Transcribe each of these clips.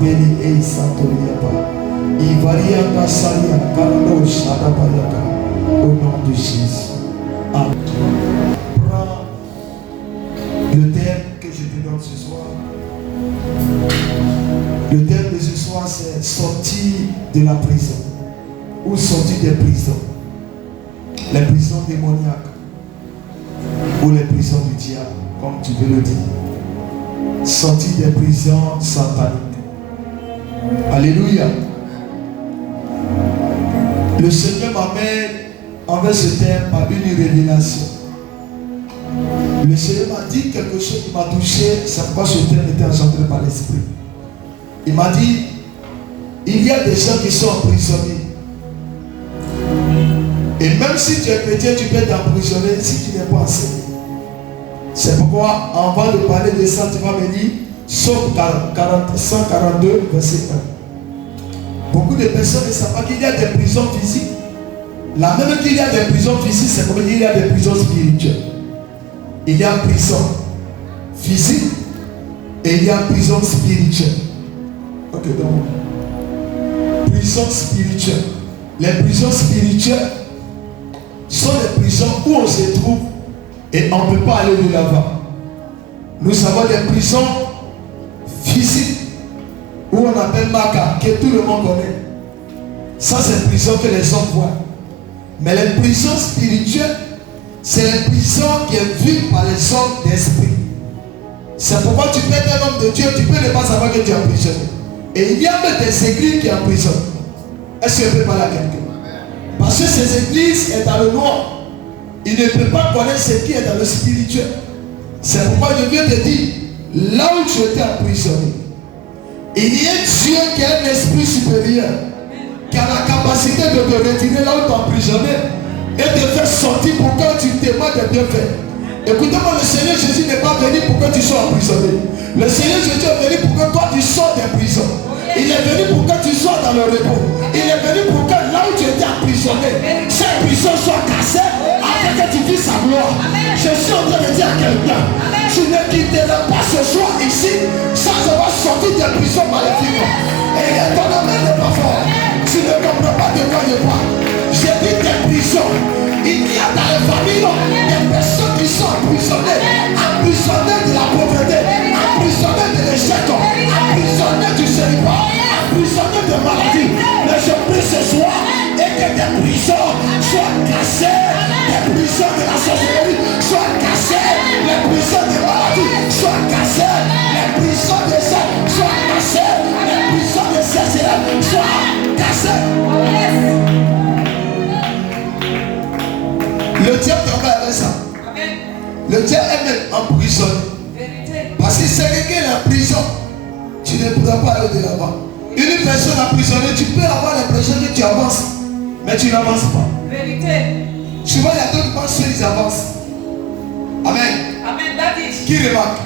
Rabeli et Santoriaba. Ivariaka Salia Karado Shadabayaka. Au nom de Jésus. Amen. Prends le thème que je te donne ce soir. Le thème de ce soir, c'est sortir de la prison. Ou sortir des prisons. Les prisons démoniaques. Ou les prisons du diable, comme tu veux le dire. Sortir des prisons sataniques. Alléluia. Le Seigneur m'amène envers ce thème par une révélation. Le Seigneur m'a dit quelque chose qui m'a touché, c'est pourquoi ce thème était engendré par l'Esprit. Il m'a dit, il y a des gens qui sont emprisonnés. Et même si tu es chrétien, tu peux être emprisonné si tu n'es pas enseigné. C'est pourquoi, avant de parler de ça, tu vas me dire, Psaume 142, verset 1. Beaucoup de personnes ne savent pas qu'il y a des prisons physiques. La même qu'il y a des prisons physiques, c'est comme il y a des prisons spirituelles. Il y a prison physique et il y a prison spirituelle. Ok, donc, prison spirituelle. Les prisons spirituelles sont les prisons où on se trouve et on ne peut pas aller de l'avant. Nous avons des prisons physiques où on appelle Maka, que tout le monde connaît. Ça, c'est une prison que les hommes voient. Mais les prisons spirituelles, c'est les prisons qui est vue par les hommes d'esprit. C'est pourquoi tu peux être un homme de Dieu, tu peux ne pas savoir que tu es emprisonné. Et il y a même des églises qui sont en prison. Est-ce que je peux parler à quelqu'un? Parce que ces églises sont dans le noir. Il ne peut pas connaître ce qui est dans le spirituel. C'est pourquoi je viens te dire, là où tu étais emprisonné, il y a Dieu qui a un esprit supérieur, qui a la capacité de te retirer là où tu es emprisonné et de faire sortir pour que tu demandes des bienfaits. Écoutez-moi, le Seigneur Jésus n'est pas venu pour que tu sois emprisonné. Le Seigneur Jésus est venu pour que toi tu sors des prisons. Il est venu pour que tu sois dans le repos. Il est venu pour que là où tu étais emprisonné, ces prisons soient cassées afin que tu vives sa gloire. Je suis en train de dire à quelqu'un, tu ne quitteras pas ce soir ici sans avoir sorti des prisons maléfiques. Et ton amen n'est pas fort. Tu ne comprends pas de quoi je parle. J'ai dit des prisons. Il y a dans les familles des personnes qui sont emprisonnées de la pauvreté, emprisonnées de l'échec, emprisonnées du célibat, emprisonnées de maladie. Mais je prie ce soir et que des prisons soient cassées, des prisons de la sorcellerie soient cassées, les prisons de maladie soient cassées, les prisons de sang soient cassées, les prisons de sorcellerie soient cassées. Le diable travaille avec ça. Amen. Le diable est même emprisonné. Parce qu'il sait qu'il est en prison. Tu ne pourras pas aller de là-bas. Une personne emprisonnée, tu peux avoir l'impression que tu avances. Mais tu n'avances pas. Vérité. Souvent, il y a d'autres penseurs qui avancent. Amen. Amen. Qui remarque?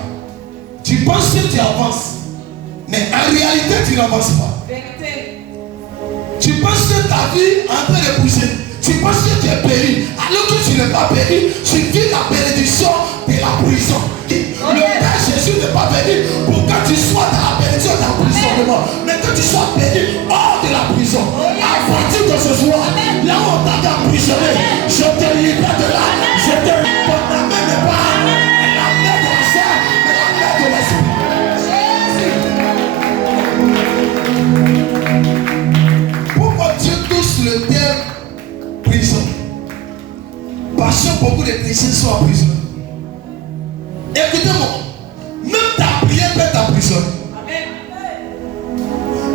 Tu penses que tu avances. Mais en réalité, tu n'avances pas. Vérité. Tu penses que ta vie est en train de pousser. Tu penses que tu es péri, alors que tu n'es pas péri, tu vis la bénédiction de la prison. Le Père Jésus n'est pas venu pour que tu sois dans la bénédiction de l'emprisonnement, mais que tu sois béni hors de la prison. À partir de ce soir, là où on t'a emprisonné, je te libère de là, je te libère. Ton amen n'est pas la main de la chair, mais la main de l'esprit. Pourquoi Dieu touche le terme prison? Parce que beaucoup de chrétiens sont en prison. Écoutez-moi, même ta prière peut t'emprisonner.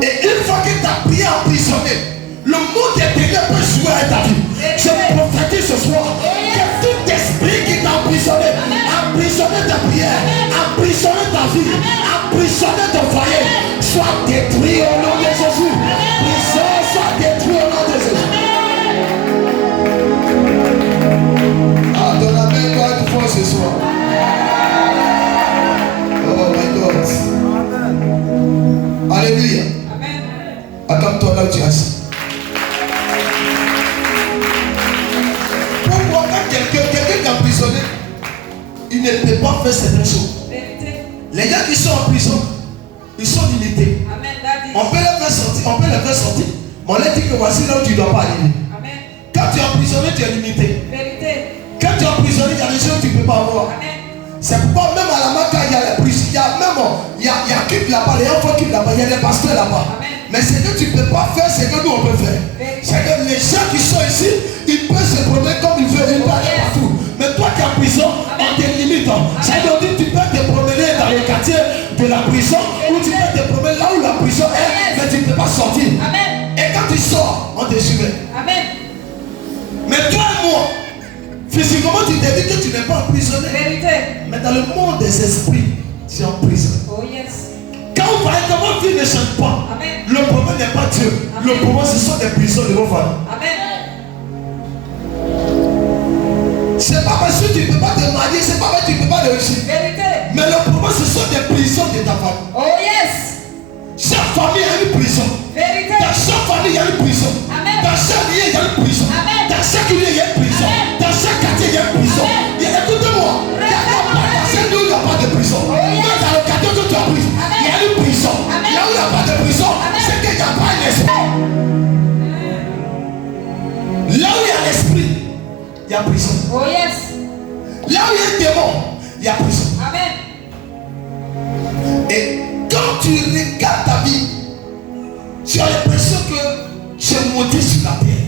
Et une fois que ta prière emprisonnée, le mot des ténèbres peut jouer à ta vie. Je prophétise ce soir que tout esprit qui t'a emprisonné, emprisonné ta prière, emprisonné ta vie, emprisonné ton foyer, soit détruit au nom de Jésus. Prison soit détruit au nom de Jésus. Ton amen doit être fort ce soir. Oh my God. Alléluia. Attends-toi là où tu es assis. Pourquoi quand quelqu'un est emprisonné, il ne peut pas faire certaines choses. Les gens qui sont en prison, ils sont limités. Amen. On peut les faire sortir, on peut les faire sortir. Mais on leur dit que voici là où tu ne dois pas aller. Quand tu es emprisonné, tu es limité. Quand tu es emprisonné, il y a des choses que tu ne peux pas avoir. C'est pourquoi même à la Maca, il y a les prisons. Il y a même, il y a qui là-bas, les enfants qui là-bas, il y a les pasteurs là-bas. Mais ce que tu ne peux pas faire, c'est que nous on peut faire. C'est que les gens qui sont ici, ils peuvent se promener comme ils veulent, ils peuvent aller partout. Mais toi qui es en prison, on te limite. C'est-à-dire que tu peux te promener dans le quartier de la prison, ou tu peux te promener là où la prison est, mais tu ne peux pas sortir. Et quand tu sors, on te suivait. Mais toi et moi, physiquement tu te dis que tu n'es pas emprisonné. Mais dans le monde des esprits, tu es en prison. Quand vous voyez que votre vie ne change pas, le problème n'est pas Dieu. Le problème, ce sont des prisons de vos familles. C'est pas parce que tu ne peux pas te marier, c'est pas parce que tu ne peux pas réussir. Mais le problème, ce sont des prisons de ta famille. Chaque famille a une prison. Dans chaque famille, il y a une prison. Dans chaque lieu, il y a une prison. Dans chaque lieu, il y a une prison. Dans chaque quartier, il y a une prison. Écoutez-moi, il n'y a pas de prison. Mais dans le quartier où tu as pris, il y a une prison. Là où il n'y a pas de prison, c'est qu'il n'y a pas d'esprit. Là où il y a l'esprit, il y a prison. Là où il y a un démon, il y a prison. Et quand tu regardes ta vie, tu as l'impression que tu es monté sur la terre.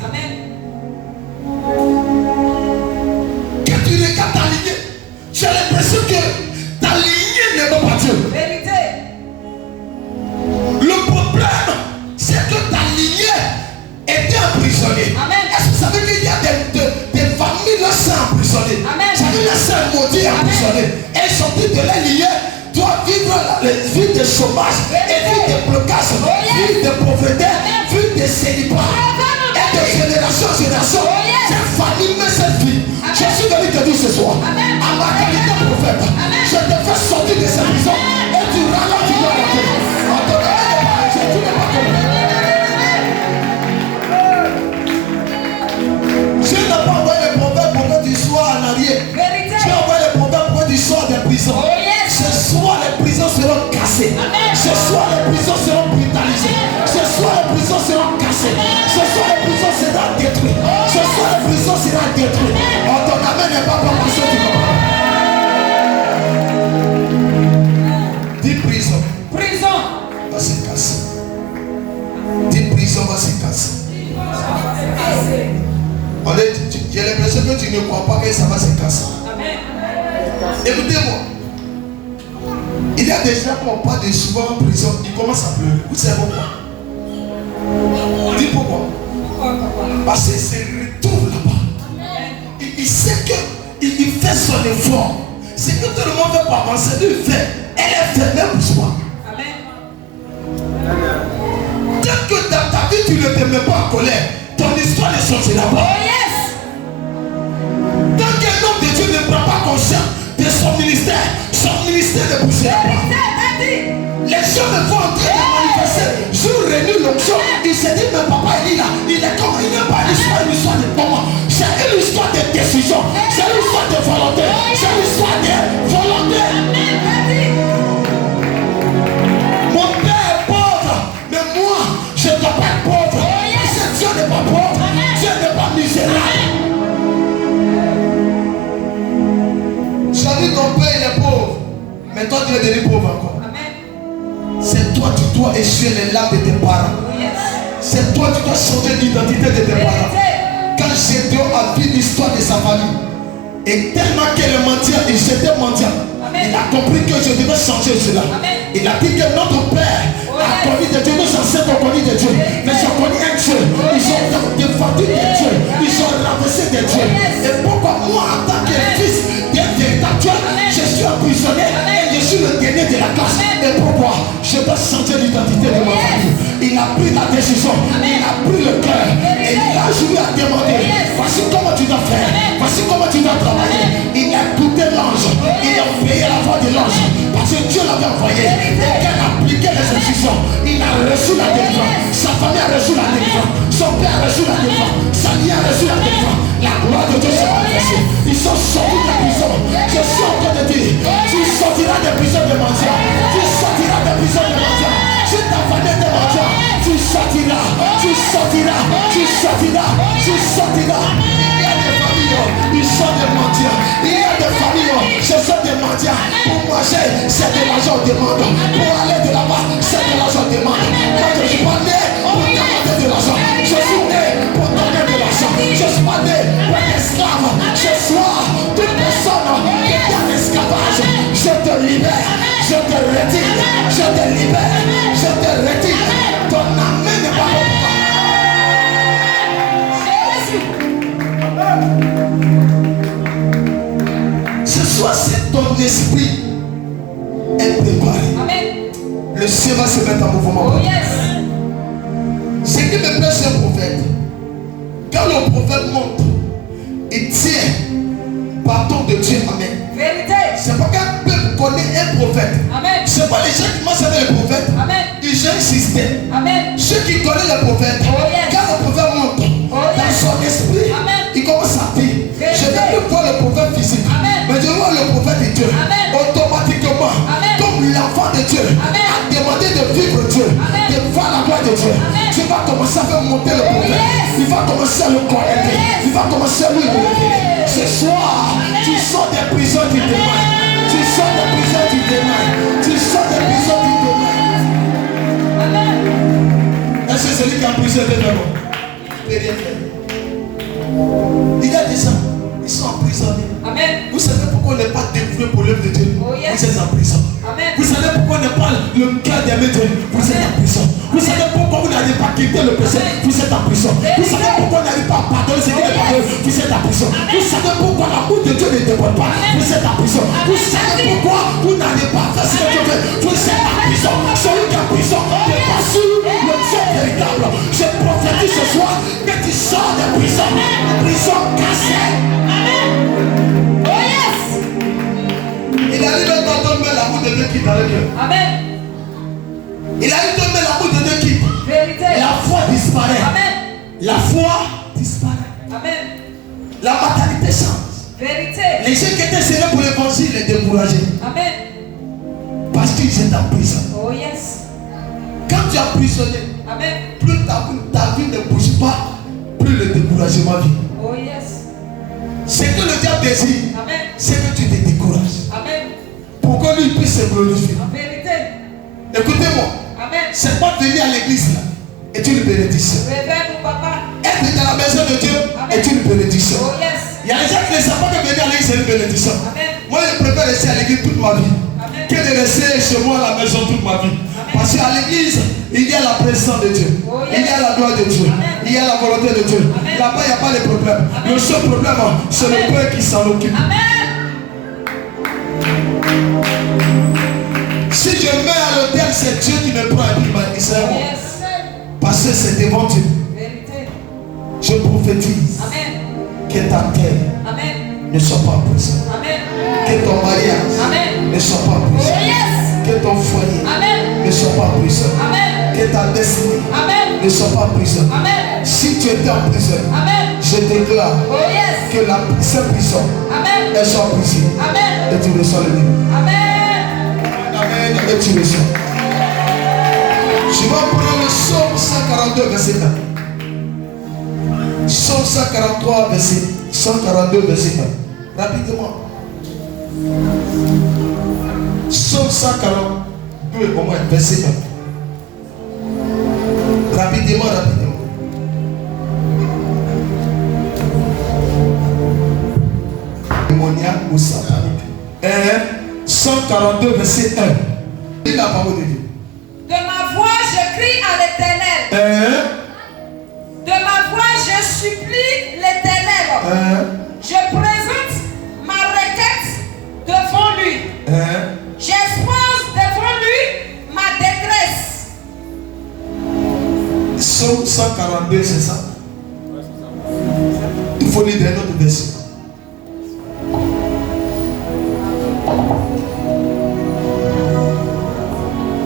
Quand tu regardes ta lignée, tu as l'impression que ta lignée n'est pas Dieu. Le problème, c'est que ta lignée était emprisonnée. Est-ce que vous savez qu'il y a des familles là sont emprisonnées? Ça veut dire que c'est maudit emprisonné. Et sortir de la lignée doit vivre la vie de chômage, et vie de blocage, vie de pauvreté, vie de célibat. Et de génération en génération, cette famille met cette vie. Je suis venu te dire ce soir, à ma qualité de prophète, je te fais sortir de cette prison et tu ralentis dans la vie. En ton nom, tu n'es pas compris. Je n'ai pas envoyé les prophètes pour que tu sois en arrière. J'ai envoyé les prophètes pour que tu sois des prisons. Ce soir, les prisons seront cassées. Ce soir, les prisons seront brutalisées. Ce soir, les prisons seront cassées. Ce soir, les prisons seront détruites. Ce soir, les prisons seront détruites. Oh, ton amen n'est pas pour passer du moment. 10 prisons. Va se casser. 10 prisons va se casser. J'ai l'impression que tu ne crois pas que ça va se casser. Écoutez-moi. Il y a des gens qui n'ont pas de souvent en prison, ils commencent à pleurer. Vous savez pourquoi? Dis pourquoi? Parce qu'il se retrouve là-bas. Il sait qu'il fait son effort. C'est que tout le monde ne veut pas avancer. Lui fait. Elle est faite même pour soi. Tant que dans ta vie tu ne te mets pas en colère, ton histoire ne changera pas. Tant qu'un homme de Dieu ne prend pas conscience de son ministère ne bougera pas. Les gens me font en train de manifester. Je réunis l'onction. Il se dit, mais papa il est là. Il est comme, il n'est pas une histoire de moment. C'est une histoire de décision. C'est une histoire de volonté. C'est une histoire de volonté. Mon père est pauvre. Mais moi, je ne dois pas être pauvre. Parce que Dieu n'est pas pauvre. Dieu n'est pas misérable. J'avoue ton père il est pauvre. Mais toi tu es devenu pauvre encore. C'est toi tu dois essuyer les larmes de tes parents. C'est toi tu dois changer l'identité de tes parents. Quand Gédéon a vu l'histoire de sa famille, et tellement qu'elle est mendiant, et j'étais mendiant, il a compris que je devais changer cela. Il a dit que notre père a connu de Dieu, nos ancêtres ont connu de Dieu, mais ils ont connu un Dieu. Ils ont défendu des dieux, ils ont renversé des dieux. Et pourquoi moi en tant que fils d'un véritable Dieu, je suis emprisonné et je suis le dernier de la classe? Et pourquoi? Je dois changer l'identité de ma famille. Il a pris la décision, il a pris le cœur, et là je lui ai demandé, voici comment tu dois faire, voici comment tu dois travailler. Il a écouté l'ange, il a obéi la voix de l'ange, parce que Dieu l'avait envoyé. Et qu'elle a appliqué les instructions, il a reçu la délivrance, sa famille a reçu la délivrance, son père a reçu la délivrance, sa vie a reçu la délivrance. La gloire de Dieu s'est manifestée. Ils sont sortis de la prison. Je suis en train de dire, tu sortiras des prisons de mendiants. Tu sortiras des prisons de mendiants. Tu t'as vanné de mendiants. sortiras. Tu sortiras. Il y a des familles, ils sont des mendiants. Il y a des familles, ce sont des mendiants. Pour manger, c'est de l'argent demande. Pour aller de là-bas, c'est de l'argent demande. Moi, je ne suis pas né pour demander de l'argent. Je suis né pour donner de l'argent. Je ne suis pas né pour être esclave. Ce soir, toute personne qui est en esclavage, je te libère, je te retire, je te libère, je te retire. Ton âme n'est pas pour moi. Ce soir, c'est ton esprit est préparé. Amen. Le ciel va se mettre en mouvement. Oh yes. Ce qui me plaît, c'est un prophète. Quand le prophète monte, il tient bâton de Dieu. Amen. Vérité. C'est pas qu'un peuple connaît un prophète. Amen. C'est pas les gens qui mentionnent le prophète. Amen. Ils ont un système. Amen. Ceux qui connaissent le prophète, Oh yes. quand le prophète monte, dans son esprit, Amen. il commence à dire. Je ne vais plus voir le prophète physique, Amen. mais je vois le prophète de Dieu. Amen. Automatiquement, Amen. comme l'enfant de Dieu Amen. a demandé de vivre Dieu, Amen. de voir la gloire de Dieu, Amen. tu vas commencer à faire monter le prophète. yes. Il va commencer à le connaître. yes. Il va commencer à lui révéler. Ce soir, tu sors des prisons du démon. Tu sors des prisons du démon. Tu sors des prisons du démon. Amen. Est-ce que celui qui a emprisonné le démon peut rien faire? Il y a des gens, ils sont emprisonnés. Amen. Vous savez pourquoi on n'est pas dévoué pour l'œuvre de Dieu? Oh, yes. Vous êtes en prison. Amen. Vous savez pourquoi on n'est pas le cœur d'aimer Dieu? Vous êtes en prison. Vous savez pourquoi vous n'allez pas quitter le péché? Amen. Vous êtes en prison. Vous savez pourquoi on n'arrive pas à pardonner ce qui n'est pas Dieu? Vous êtes en prison. Vous savez pourquoi l'amour de Dieu ne déborde pas? Vous êtes en prison. Vous savez pourquoi vous n'allez pas faire ce que Dieu veut? Vous êtes en prison. Celui qui est en prison n'est pas sûr le Dieu véritable. Je prophétise ce soir que tu sors de prison. Prison cassée. Amen. Oh yes. Il arrive à t'entendre l'amour de Dieu qui est dans le cœur. Amen. Il arrive à t'entendre l'amour de Dieu qui. Vérité. La foi disparaît. Amen. La foi disparaît. Amen. La mentalité change. Vérité. Les gens qui étaient sérieux pour l'évangile les découragés. Amen. Parce qu'ils étaient en prison. Oh yes. Quand tu es emprisonné, Amen. plus ta vie ne bouge pas, plus le découragement vient. Oh yes. Ce que le diable désire, Amen. c'est que tu te décourages. Amen. Pour que lui puisse se glorifier. En vérité. Écoutez-moi, Amen. c'est pas venir à l'église là est une bénédiction. Réveille mon papa. Être dans la maison de Dieu est une bénédiction. Oh yes. Il y a des gens qui ne savent pas que venir à l'église c'est une bénédiction. Amen. Moi je préfère rester à l'église toute ma vie Amen. que de rester chez moi à la maison toute ma vie. Parce qu'à l'église, il y a la présence de Dieu. Oh, yes. Il y a la gloire de Dieu. Amen. Il y a la volonté de Dieu. Amen. Là-bas, il n'y a pas de problème. Amen. Le seul problème, c'est le Amen. Père qui s'en occupe. Amen. Si je mets à l'autel, c'est Dieu qui me prend et qui m'a dit c'est Oh moi. yes. Parce que c'est devant Dieu. Vérité. Je prophétise Amen. que ta terre Amen. ne soit pas en prison. Amen. Que ton mariage Amen. ne soit pas en Oh prison. yes. Que ton foyer Amen. ne soit pas en prison. Amen. Que ta destinée Amen. ne soit pas en prison. Amen. Si tu étais en prison, Amen. je déclare Oh yes. que cette prison, Amen. elle soit brisée. Amen. Et tu reçois le livre. Amen. Amen. Et tu reçois. Je vais prendre le psaume 142, verset 1. Psaume 143, verset 142, verset 1. Rapidement. Psaume 142, au moins, verset 1. Rapidement. Démoniaque ou satanique. 142, verset 1. Dis la parole de Dieu. De ma voix, je crie à l'Éternel. De ma voix, je supplie l'Éternel. Je présente ma requête devant lui. J'expose devant lui ma détresse. Psaume 142, c'est ça? Il faut lire d'un autre verset.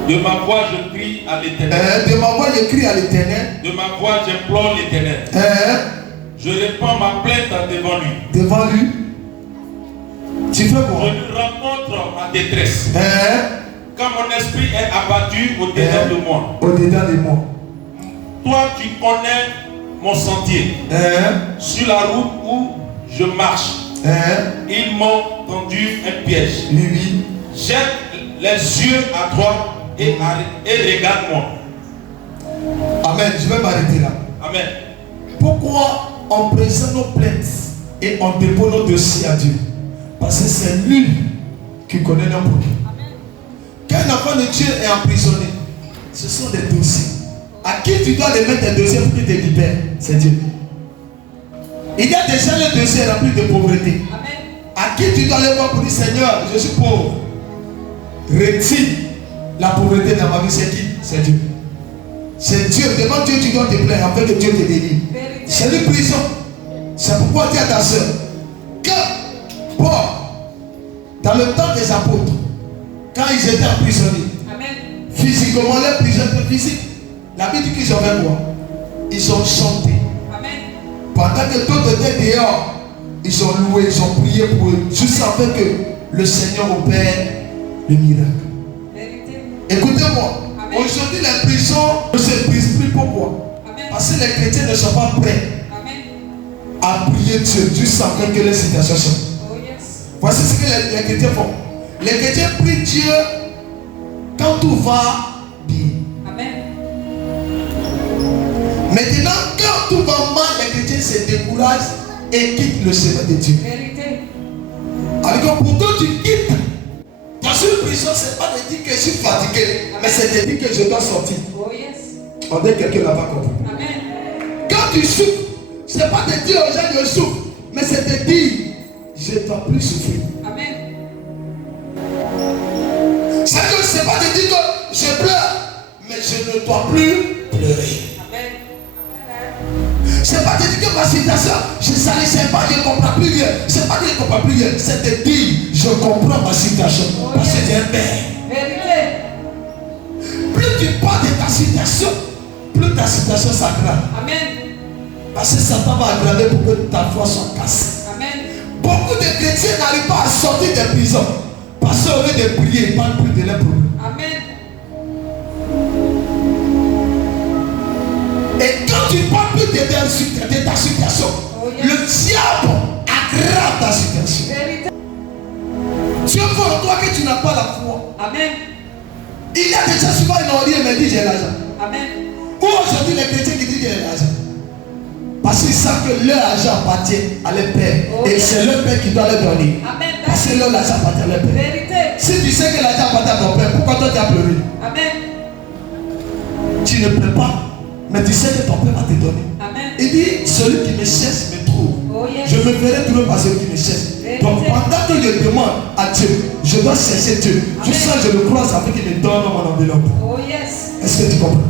De ma voix, je crie à l'Éternel. De ma voix, je crie à l'Éternel. De ma voix, j'implore l'Éternel. Je répands ma plainte devant lui. Devant lui. Tu fais Je quoi? lui rencontre ma détresse. Quand mon esprit est abattu au-dedans de moi. Au-dedans de moi. Toi, tu connais mon sentier. Sur la route où je marche, ils m'ont tendu un piège. Jette les yeux à droite et regarde-moi. Amen. Je vais m'arrêter là. Amen. Pourquoi on présente nos plaintes et on dépose nos dossiers à Dieu? Parce que c'est lui qui connaît nos problèmes. Quand un enfant de Dieu est emprisonné, ce sont des dossiers. À qui tu dois les mettre des dossiers pour qu'il te libère? C'est Dieu. Il y a déjà le dossier rempli de pauvreté. À qui tu dois aller voir pour dire Seigneur, je suis pauvre. Retire la pauvreté dans ma vie, c'est qui? C'est Dieu. C'est Dieu. Devant Dieu, tu dois te plaindre afin que Dieu te délivre. C'est une prison. C'est pourquoi dis à ta soeur que Paul, dans le temps des apôtres, quand ils étaient emprisonnés, physiquement, les prisonniers physiques, la Bible dit qu'ils ont fait quoi? Ils ont chanté. Pendant que d'autres étaient dehors, ils ont loué, ils ont prié pour eux, juste afin que le Seigneur opère le miracle. Écoutez-moi, aujourd'hui les prisons ne se brisent plus. Pourquoi? Parce que les chrétiens ne sont pas prêts à prier Dieu juste afin que les situations changent. Voici ce que les chrétiens font. Les chrétiens prient Dieu quand tout va bien. Maintenant, quand tout va mal, les chrétiens se découragent et quittent le chemin de Dieu. Alors pour que tu quittes, dans une prison, ce n'est pas de dire que je suis fatigué, mais c'est de dire que je dois sortir. On dit que quelqu'un n'a pas compris. Quand tu souffres, ce n'est pas de dire aux gens que je souffre, mais c'est de dire je ne dois plus souffrir. Ce n'est pas de dire que je pleure, mais je ne dois plus pleurer. Ce n'est pas de dire que ma situation, je ne salissais pas, je ne comprends plus rien. Ce n'est pas dire que je ne comprends plus rien, c'est de dire je comprends ma situation. Parce que j'ai un père. Plus tu parles de ta situation, plus ta situation s'aggrave. Parce que Satan va aggraver pour que ta foi soit cassée. Beaucoup de chrétiens n'arrivent pas à sortir des prisons. Parce qu'au lieu de prier, ils ne parlent plus de leurs problèmes. Et quand tu ne parles plus de ta situation, le diable aggrave ta situation. Dieu veut en toi que tu n'as pas la foi. Il y a des gens souvent ils n'ont rien mais disent j'ai l'argent. Ou aujourd'hui les chrétiens qui disent j'ai l'argent. Parce qu'ils savent que leur argent appartient à leur père. Et c'est leur père qui doit leur donner. Parce que leur argent appartient à leur père. Si tu sais que l'argent appartient à ton père, pourquoi toi tu as pleuré? Tu ne pleures pas. Mais tu sais que ton père va te donner. Il dit, celui qui me cherche me trouve. Je me ferai trouver par celui qui me cherche. Donc pendant que je demande à Dieu, je dois chercher Dieu. Jusqu'à ce que je le croise afin qu'il me donne mon enveloppe. Est-ce que tu comprends?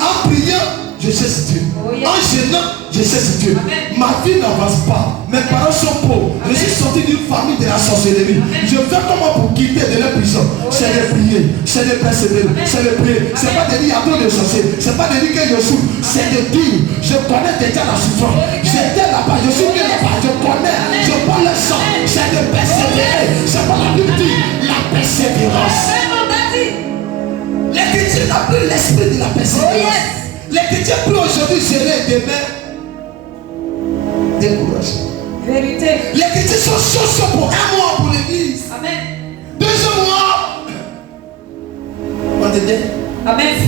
En priant, je cherche Dieu. En gênant, je cherche Dieu. Ma vie n'avance pas. Mes parents sont pauvres. Je suis sorti d'une famille de la sorcellerie. Je fais comment pour quitter de la prison? C'est de prier, c'est de persévérer, c'est de prier. C'est pas de dire il y a trop de sorciers. C'est pas de dire que je souffre. C'est de dire je connais déjà la souffrance. J'étais là-bas, je suis venu là-bas, je connais, je prends le sang. C'est de persévérer. C'est pas la Bible dit la persévérance. Les chrétiens n'ont plus l'esprit de la persévérance. Les chrétiens plus aujourd'hui seraient demain découragés. Les chrétiens sont chauds pour un mois pour l'église. Deuxième mois, on te dit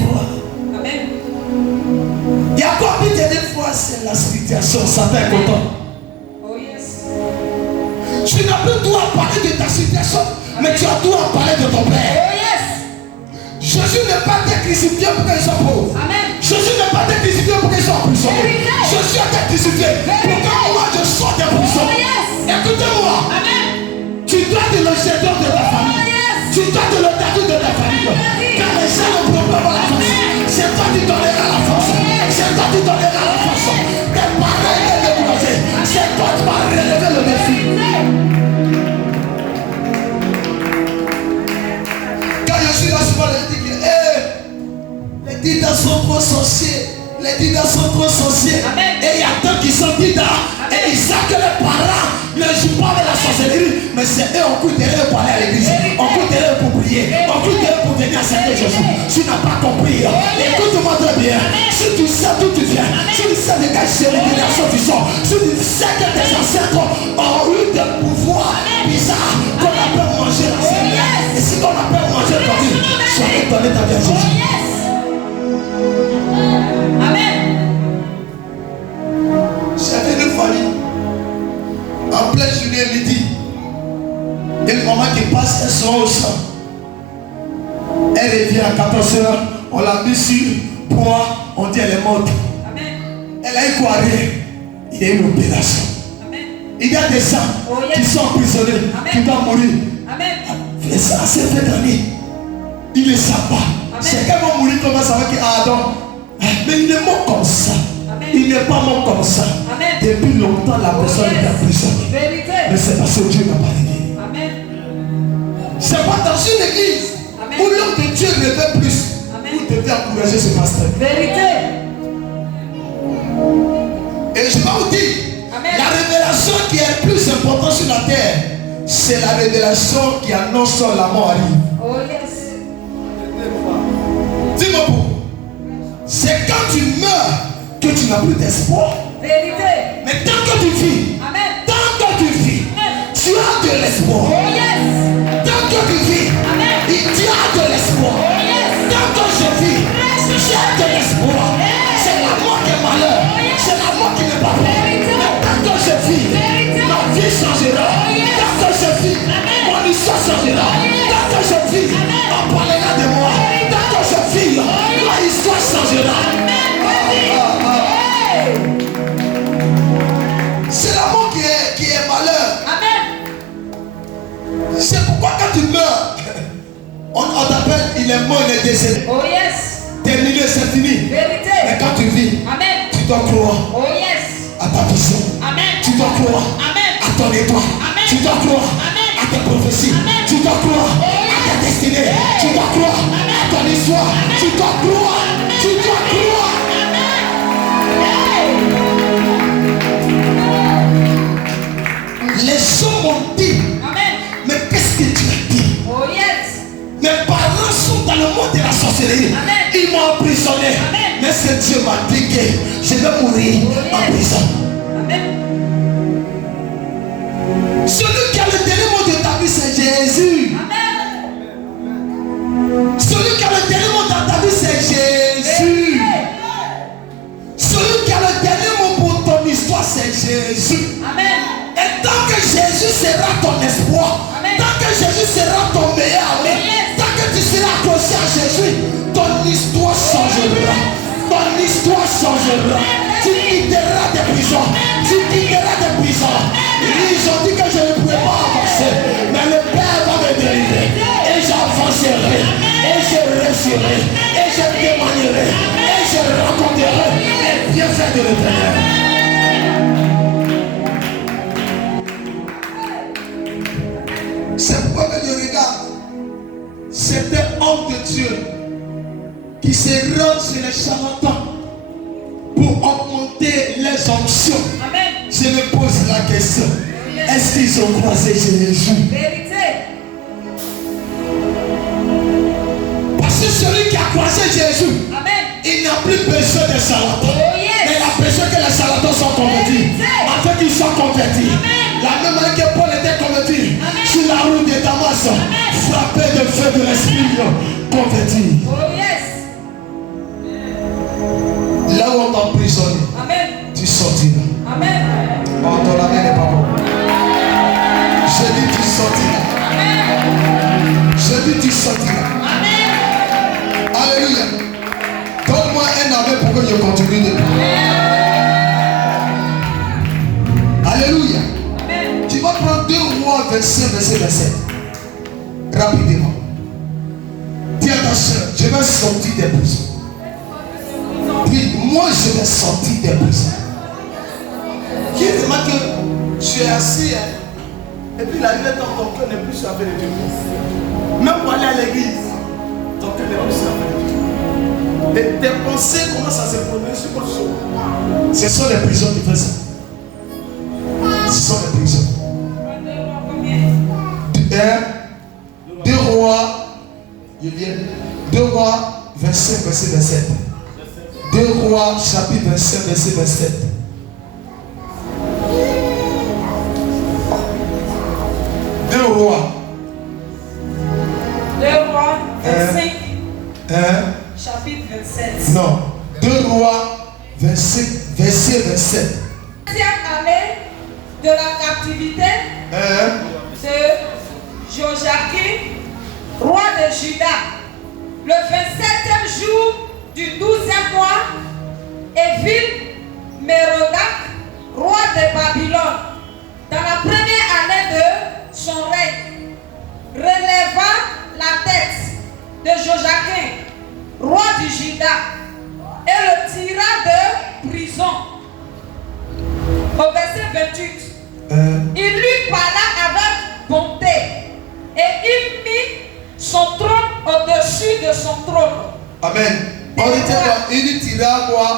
froid. Il y a quoi plus de fois, c'est la situation. Satan est content. Tu n'as plus droit à parler de ta situation, mais tu as droit à parler de ton père. Jésus n'est pas été crucifié pour qu'ils soient pauvres. Jésus n'est pas été crucifié pour qu'ils soient emprisonnés. Jésus a été crucifié pour que moi je sois des prisonniers. Écoutez-moi. Tu dois de l'observer de ta famille. Tu dois de l'observer de ta famille. Quand les gens ont problème à la force, c'est toi qui donneras la force. C'est toi qui donneras la force. Tes parents étaient découragés. C'est toi qui vas relever le défi. Quand je suis là souvent, je dis que les didas sont trop sorciers. Les didas sont trop sorciers. Et il y a d'autres qui sont didas. Et ils savent que les parents ne jouent pas avec la sorcellerie. Mais c'est eux, on coûte d'eux pour aller à l'église. On coûte d'eux pour prier. On coûte d'eux pour venir à servir Jésus. Tu n'as pas compris. Écoute-moi très bien. Si tu sais d'où tu viens, si tu sais de c'est l'illumination du sang. Si tu sais que tes ancêtres ont eu des pouvoirs bizarres qu'on appelle manger la semaine. Et si on appelle manger ton vie, tu vas donner ta vie à Jésus. Amen. J'avais une famille en plein juillet midi. Une maman qui passe un soir au sang. Elle revient à 14h. On l'a mis sur poids. On dit elle est morte. Amen. Elle a eu quoi rien. Il y a une opération. Amen. Il y a des gens qui sont emprisonnés, qui doivent mourir. Amen. Et ça, c'est fait d'années. Il ne sait pas. C'est qu'elle va mourir comme ça. Ah non. Mais il est mort comme ça. Il n'est pas mort comme ça. Amen. Depuis longtemps, la personne est emprisonnée. Vérité. Mais c'est parce que Dieu n'a pas réglé. Amen. C'est pas dans une église où l'homme de Dieu révèle plus. Vous devez encourager ce pasteur. Vérité. Et je vais vous dire, la révélation qui est le plus importante sur la terre, c'est la révélation qui annonce la mort arrive. Oh yes. Dis-moi pourquoi. C'est quand tu meurs que tu n'as plus d'espoir. Vérité. Mais tant que tu vis, Amen. tant que tu vis, tu as de l'espoir. Oh yes. Tant que tu vis, tu as de l'espoir. Oh yes. Tant que je vis, j'ai de l'espoir. C'est la mort qui est malheur. C'est la mort qui n'est pas bon. Mais tant que je vis, ma vie changera. Tant que je vis, mon histoire changera. Tant que je vis, on parlera de moi. Tant que je vis, ma histoire changera. C'est la mort qui est malheur. Amen. C'est pourquoi quand tu meurs, on t'appelle, il est mort, il est décédé. Oh yes. Terminé, c'est fini. Vérité. Mais quand tu vis, Amen. tu dois croire Oh yes. à ta vision. Amen. Tu dois croire Amen. à ton étoile. Amen. Tu dois croire Amen. à tes prophéties. Amen. Tu dois croire à ta destinée. Tu dois croire à ton histoire. Tu dois croire. Tu dois croire. Les gens m'ont dit, Amen. mais qu'est-ce que tu as dit? Oh yes. Mes parents sont dans le monde de la sorcellerie. Amen. Ils m'ont emprisonné. Amen. Mais c'est Dieu m'a dit que je vais mourir en prison. Amen. Celui qui a le dernier mot de ta vie, c'est Jésus. Amen. Celui qui a le dernier mot dans ta vie, c'est Jésus. Celui qui a le dernier mot pour ton histoire, c'est Jésus. Amen. Et tant que Jésus sera ton espoir, Amen. tant que Jésus sera ton meilleur ami, tant que tu seras accroché à Jésus, ton histoire changera. Ton histoire changera. Tu quitteras des prisons. Tu quitteras des prisons. Ils ont dit que je ne pouvais pas avancer. Mais le Père va me délivrer. Et j'avancerai. Et je réussirai. Et je témoignerai. Et je raconterai les bienfaits de l'Éternel. C'est pourquoi que je regarde. C'est un homme de Dieu qui se rend chez les charlatans pour augmenter les onctions. Amen. Je me pose la question, est-ce qu'ils ont croisé Jésus? Vérité. Parce que celui qui a croisé Jésus, Amen. il n'a plus besoin des charlatans. Oh yes. Mais il a besoin que les charlatans soient convertis. Afin qu'ils soient convertis. La même manière que Paul était converti sur la route de Damas, frappé de feu de l'esprit, converti. Oh yes. Là où on t'a emprisonné, Amen. tu sortiras. Amen. Oh, ton ami n'est pas bon. Je dis tu sortiras. Je dis tu sortiras. Amen. Alléluia. Donne-moi un avis pour que je continue de parler. Alléluia. Amen. Tu vas prendre 2 Rois 25, verset 27. Rapidement. Dis à ta soeur, je vais sortir des prisons. Dis, moi je vais sortir des prisons. Qui remarque que tu es assis, hein, et puis la nuit dans ton cœur n'est plus avec Dieu. Même pour aller à l'église, ton cœur n'est plus avec Dieu. Et tes pensées commencent à se promener sur autre chose. Ce sont les prisons qui font ça. Ce sont les prisons. 2 Rois, je viens. 2 Rois 25, verset 27. 2 Rois, chapitre 25, verset 27. 27. Non. 2 Rois, verset 27. Deuxième année de la captivité de Joachim, roi de Juda, le 27e jour du 12e mois, Évil-Mérodach, roi de Babylone, dans la première année de son règne, releva la tête de Joachim, roi du Juda, et le tira de prison. Au verset 28, il lui parla avec bonté et il mit son trône au-dessus de son trône. Amen. On était quoi? Il lui tira quoi?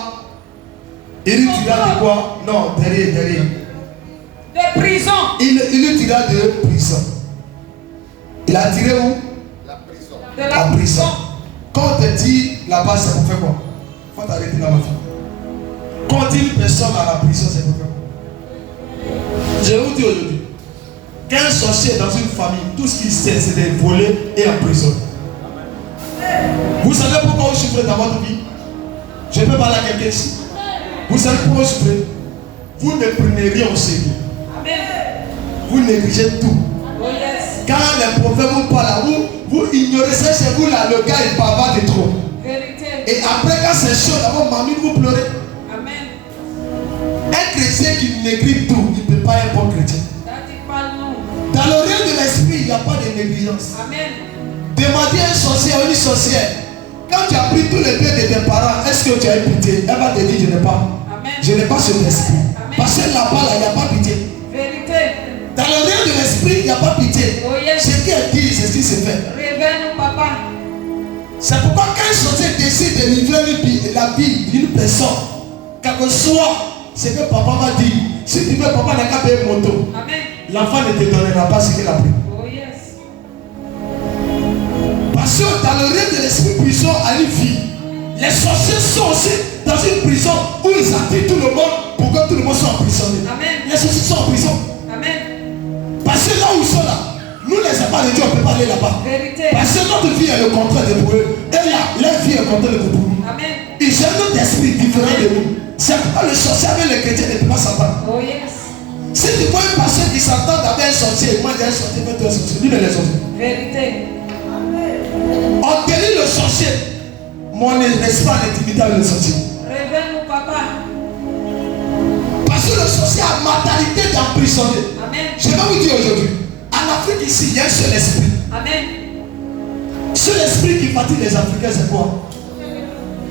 Il lui tira de quoi? Non, derrière. De prison. Il lui tira de prison. Il a tiré où? La prison. De la prison. Quand on te dit là-bas, c'est pour faire quoi? Il faut t'arrêter là, ma fille. Quand on dit une personne à la prison, c'est pour faire quoi? Je vais vous dire aujourd'hui, qu'un sorcier dans une famille, tout ce qu'il sait, c'est de voler et en prison. Vous savez pourquoi vous souffrez dans votre vie? Je peux parler à quelqu'un ici. Vous savez pourquoi vous souffrez? Vous ne prenez rien au sérieux. Vous négligez tout. Quand les prophètes vous parlent, vous ignorez ça chez vous là, le gars il bavard de trop. Et après quand c'est chaud, d'abord mamie vous pleurez. Un chrétien qui néglige tout, il ne peut pas être bon chrétien. Dans le règne de l'esprit, il n'y a pas de négligence. Demandez à un sorcier ou une sorcière, quand tu as pris tous les biens de tes parents, est-ce que tu as eu pitié? Elle va te dire, je n'ai pas cet esprit. Parce que là-bas, il n'y a pas pitié. Dans le règne de l'esprit, il n'y a pas pitié. Ce qu'elle dit, c'est ce qui se fait. C'est pourquoi quand un sorcier décide de livrer la vie d'une personne, quel que soit ce que papa va dire, si tu veux, papa n'a qu'à payer un moto. L'enfant ne te donnera pas ce qu'il a pris. Parce que dans le règne de l'esprit, prison a une vie. Les sorciers sont aussi dans une prison où ils attirent tout le monde pour que tout le monde soit emprisonné. Les sorciers sont en prison. Parce que là où ils sont là, nous les enfants de Dieu, on ne peut pas aller là-bas. Parce que notre vie est le contraire de pour eux. Et là, leur vie est le contraire de pour nous. Ils ont un autre esprit différent de nous. C'est pourquoi le sorcier avec les chrétiens ne peut pas s'entendre. Si tu vois un pasteur qui s'entend avec un sorcier, moi j'ai un sorcier, mais toi un sorcier, lui les sorciers. On délie le sorcier, mais on ne reste pas l'intimité avec le sorcier. Révèle-nous, papa. Parce que le sorcier a mentalité d'emprisonner. Je vais vous dire aujourd'hui, en Afrique ici, il y a un seul esprit. Seul esprit qui fatigue les Africains, c'est quoi?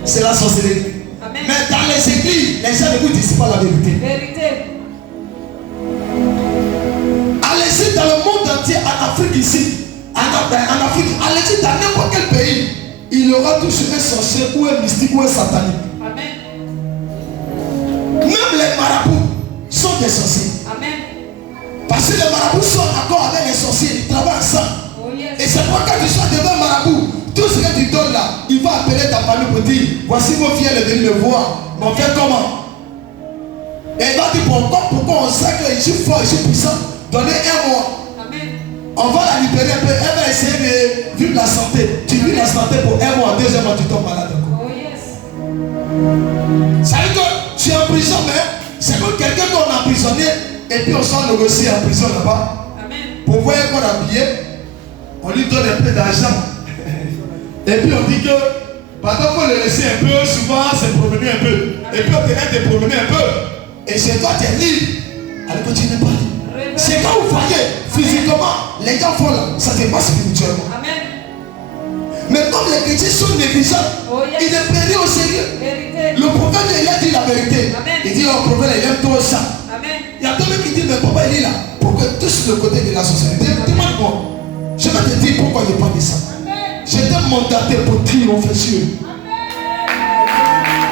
C'est la sorcellerie. Mais dans les églises, les gens ne vous disent pas la vérité. Allez-y dans le monde entier, en Afrique ici, en Afrique, allez-y dans n'importe quel pays, il y aura toujours un sorcier ou un mystique ou un satanique. Même les marabouts sont des sorciers. Parce que les marabouts sont d'accord avec les sorciers, ils travaillent ensemble. Et c'est pourquoi quand tu sois devant un marabout, tout ce que tu donnes là, il va appeler ta famille pour dire, voici vos filles, elles viennent me voir. Mais on fait comment? Et il va dire, pourquoi on sait que je suis fort, je suis puissant, donnez un mois. On va la libérer un peu, elle va essayer de vivre la santé. Tu vis la santé pour un mois, deuxième mois, tu tombes malade encore. Ça veut dire que tu es en prison, mais c'est comme quelqu'un qu'on a emprisonné et puis on s'en négocie en prison là-bas. Pour voir qu'on a habillé, on lui donne un peu d'argent. Et puis on dit que, pendant qu'on le laisser un peu, souvent c'est promener un peu. Et puis on te laisse te promener un peu. Et chez toi, tu es libre. Alors que tu n'es pas libre. C'est quand vous voyez physiquement, les gens font là, ça se passe spirituellement. Mais comme les chrétiens sont négligents, ils ne prennent rien au sérieux. Le prophète, il a dit la vérité. Il dit, oh prophète, il aime trop ça. Il y a d'autres qui disent, mais papa, il est là. Pour que tous le côté de la société. Demande-moi. Je vais te dire pourquoi je parle de ça. J'étais mandaté pour triompher sur eux.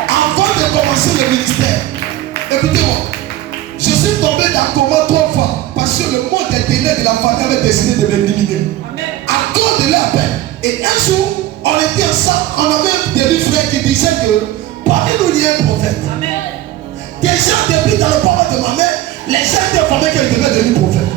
Avant de commencer le ministère, écoutez-moi, je suis tombé dans le coma 3 fois parce que le monde des ténèbres de la famille avait décidé de m'éliminer. À cause de leur peine. Et un jour, on était ensemble, on avait des frères qui disaient que parmi nous il y a un prophète. Déjà depuis dans le parent de ma mère, les gens étaient informés qu'elle devait devenir prophète.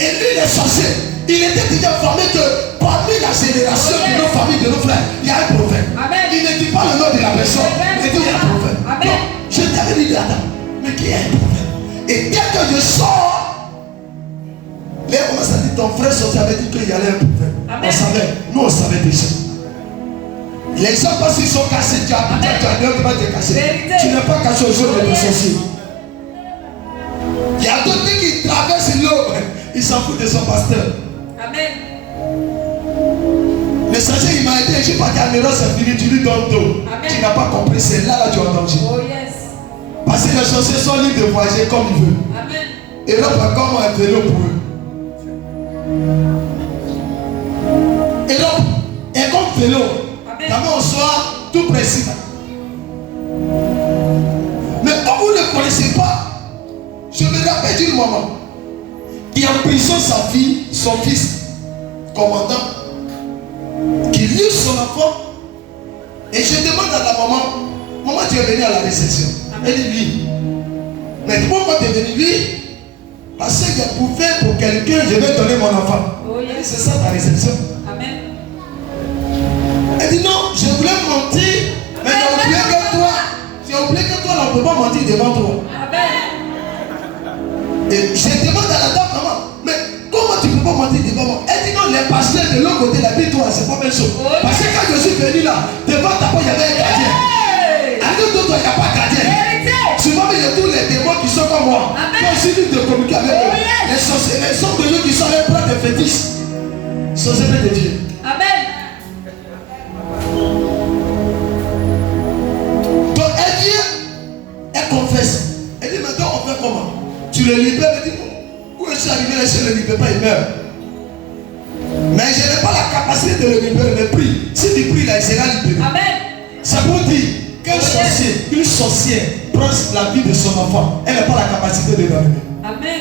Et lui, les sorciers, Il était déjà informé que parmi la génération de nos familles, de nos frères, il y a un prophète. Amen. Il ne dit pas le nom de la personne, mais il dit il y a un prophète. Amen. Donc, je t'avais dit, attends, mais qui est un prophète? Et dès que je sors, les commencent à dire, ton frère sorti avait dit qu'il y allait un prophète. Amen. On savait, nous on savait déjà. Les gens parce qu'ils sont cassés, tu as tu vas te cacher. Tu n'es pas caché aux yeux de ton sorcier. Il y a d'autres qui traversent l'eau, ils s'en foutent de son pasteur. Amen. Le sorcier il m'a aidé, je suis parti à Méro, c'est fini, tu lui donnes d'eau. Tu n'as pas compris, c'est là tu as danger. Oh yes. Parce que les sorciers sont libres de voyager comme ils veulent. Amen. Et l'autre est comme un vélo pour eux. Et l'autre est comme vélo. D'abord on soit tout précis. Mais comme vous ne connaissez pas, je me rappelle d'une maman qui emprisonne sa fille, son fils, commandant, qui livre son enfant. Et je demande à la maman, maman, tu es venue à la réception? Elle dit oui. Mais pourquoi tu es venu? Oui. Parce que j'ai bouffé pour quelqu'un, je vais donner mon enfant. Oh, yes. Elle dit, c'est ça ta réception? Amen. Elle dit non, je voulais mentir, mais j'ai oublié que toi, on ne peut pas mentir devant toi. Amen. Et je demande à la dame, maman, mais comment tu ne peux pas mentir devant moi? Elle dit non, les pasteurs de l'autre côté, la vie, toi, c'est pas même chose. Oui. Parce que quand je suis venu là, devant ta porte, il y avait un gardien. À nous d'autres, il n'y a pas de gardien. Souvent, il y a tous les démons qui sont comme moi. Qui ont aussi de communiquer avec eux. Les sorciers, les hommes de Dieu qui sont les plats de fétiches. Sorciers de Dieu. Amen. Donc elle vient, elle confesse. Elle dit maintenant on fait comment? Tu le libères, elle dit où je suis arrivé, je ne le libère pas, il meurt. Mais je n'ai pas la capacité de le libérer, mais prie. Si tu pries là, il sera libéré. Amen. C'est pour dire qu'un sorcier, une sorcière prend la vie de son enfant, elle n'a pas la capacité de l'amener. Amen.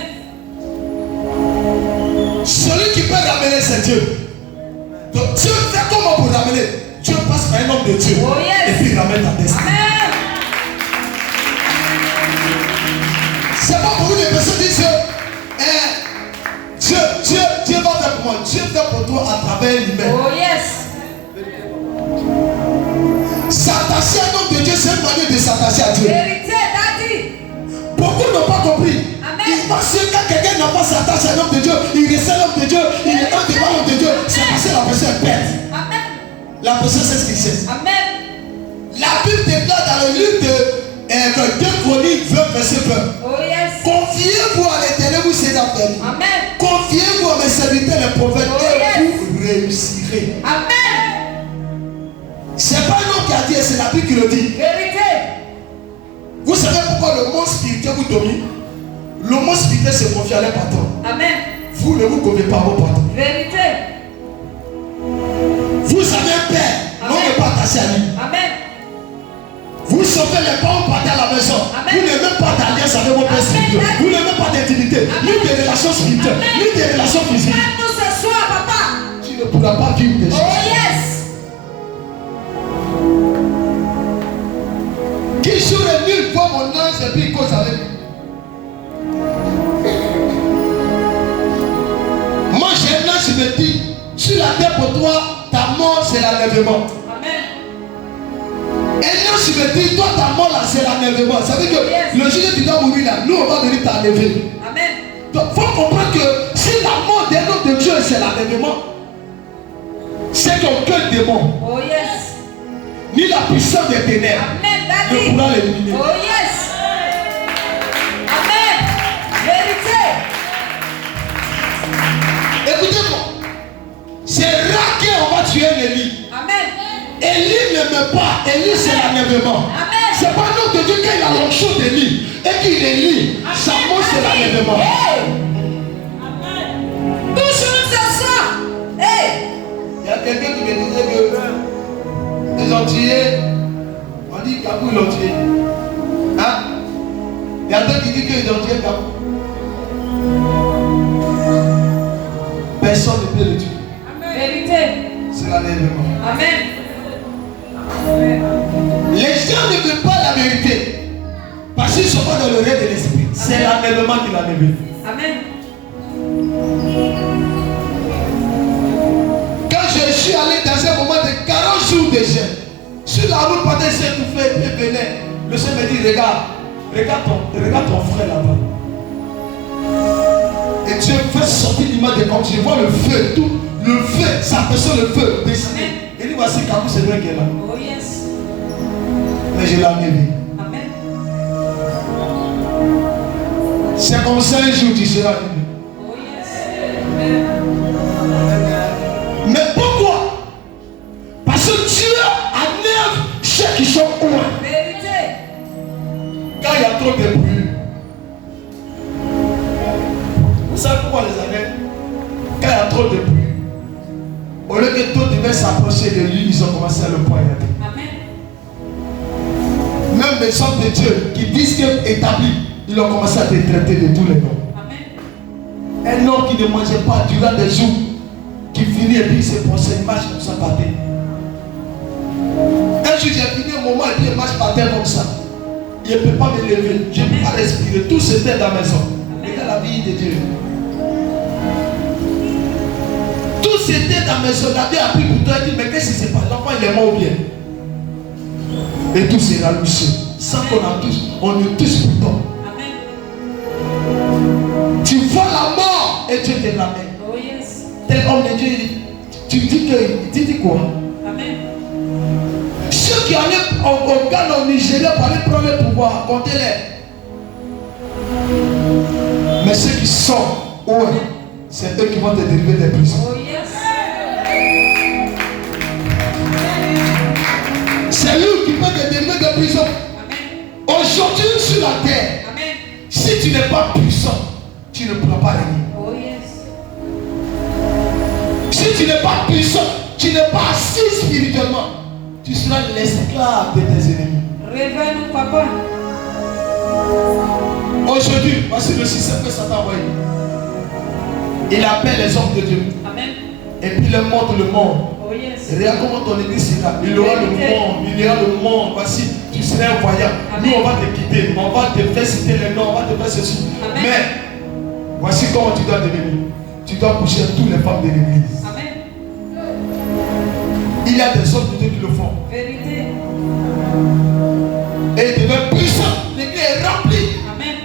Celui qui peut ramener, c'est Dieu. Donc Dieu fait comment pour ramener? Dieu passe par un homme de Dieu. Oh, yes. Et puis il ramène ta destinée. Amen. C'est pas pour une personne qui disent Dieu va faire pour moi. Dieu fait pour toi à travers l'humain. Oh yes. S'attacher à un homme de Dieu, c'est une manière de s'attacher à Dieu. Vérité, daddy. Beaucoup n'ont pas compris. Amen. Ils pensent que quand quelqu'un n'a pas s'attaché à un homme de Dieu, il reste l'homme de Dieu, il est un devant l'homme de Dieu, c'est parce que la personne est bête. Amen. La personne sait ce qu'il sait. Amen. La Bible déclare dans le livre de 2 Chroniques 20 verset 20. Oh yes. Confiez-vous à l'Éternel, vous serez affaiblis. Amen. Confiez-vous à mes serviteurs les prophètes Oh, et yes. vous réussirez. Amen. C'est pas un homme qui a dit, c'est la Bible qui le dit. Vérité. Vous savez pourquoi le monde spirituel vous domine? Le monde spirituel se confie à leur patron. Amen. Vous ne vous confiez pas à vos patrons. Vérité. Vous avez un père, non Amen. n'est pas attaché à lui. Amen. Vous sauvez les parents, partez à la maison. Amen. Vous n'avez même pas d'alliance avec vos pères Amen. spirituels. Vous n'avez même pas d'intimité, ni Amen. de relations spirituelles, Amen. ni de relations physiques. Aide-nous ce soir, papa. Tu ne pourras pas vivre des choses. Oh yes. Qui joue les 1000 fois mon ange et puis il cause avec lui. Moi j'ai un ange qui me dit, sur la terre pour toi, ta mort c'est l'enlèvement. Amen. Et là je me dis, toi ta mort là c'est l'enlèvement. Ça veut dire que le jour où tu dois mourir là, nous on va venir t'enlever. Amen. Donc il faut comprendre que si la mort d'un homme de Dieu c'est l'enlèvement, c'est qu'aucun démon, Oh yes. ni la puissance des ténèbres Amen, ne daddy. pourra l'éliminer. Oh yes. Amen. Vérité. Écoutez-moi, c'est rare qu'on va tuer Élie. Amen. Élie ne meurt pas, Élie c'est l'enlèvement. Amen. C'est pas un homme de Dieu quand il a l'onction d'Élie et qu'il Élie, sa mort c'est l'enlèvement. Hey. Amen. Toujours ce soir. Hey. Il y a quelqu'un qui me disait que les Antillais, on dit Kabou ils l'ont tué. Hein? Il y a d'autres qui disent qu'ils ont tué Kabou. Personne ne peut le tuer. Vérité. C'est l'enlèvement. Amen. Les gens ne veulent pas la vérité parce qu'ils ne sont pas dans le rêve de l'esprit. C'est l'enlèvement qui l'a enlevé. Amen. suis allé dans un moment de 40 jours de jeûne. Sur la route, pendant que j'ai tout fait, et venait. Le Seigneur me dit, regarde ton frère là-bas. Et Dieu fait sortir l'image de comme je vois le feu, tout le feu, ça perçoit le feu dessiné. Et lui, voici Kakou, c'est vrai qu'elle est là. Oh yes. Mais je l'ai amené. Amen. C'est comme ça un jour tu seras arrivé. Oh yes. Mais pourquoi? Parce que Dieu enlève ceux qui sont loin. Vérité. Quand il y a trop de bruit. Vous savez pourquoi les années? Quand il y a trop de bruit, au lieu que tout devait s'approcher de lui, ils ont commencé à le poignarder. Amen. Même les hommes de Dieu qui disent qu'ils établis, ils ont commencé à te traiter de tous les noms. Amen. Un homme qui ne mangeait pas durant des jours, qui finit et puis il se pensait, il marche comme ça par terre. Un jour j'ai fini un moment et puis il marche par terre comme ça. Il ne peut pas me lever, je ne peux pas respirer. Tout c'était dans la maison. Regarde la vie de Dieu. Tout c'était dans la maison. La vie a pris pour toi et dit, mais qu'est-ce qui se passe? L'enfant il est mort ou bien? Et tout sera louché. Sans qu'on en touche, on ne touche pour toi. Amen. Tu vois la mort et Dieu te l'amène. Oh yes. Tel homme de Dieu, tu dis quoi? Amen. Ceux qui allaient au Ghana, au Nigeria pour aller prendre le pouvoir, comptez-les. Mais ceux qui sont, ouais, c'est eux qui vont te dériver des prisons. Oh yes. C'est lui qui peut te dériver des prisons. Amen. Aujourd'hui sur la terre, Amen. si tu n'es pas puissant, tu ne pourras pas régner. Oh yes. Si tu n'es pas puissant, tu n'es pas assis spirituellement, tu seras l'esclave de tes ennemis. Réveille-nous, papa. Aujourd'hui, voici le système que Satan a envoyé. Il appelle les hommes de Dieu. Amen. Et puis il leur montre le monde. Oh yes. Regarde comment ton église sera. Il y aura le monde. Il y aura le monde. Voici, tu seras un voyant. Nous, on va te quitter. On va te faire citer les noms. On va te faire ceci. Amen. Mais, voici comment tu dois devenir. Tu dois coucher toutes les femmes de l'église. Amen. Il y a des hommes de Dieu qui le font. Vérité. Et ils deviennent puissants. L'église est remplie. Amen.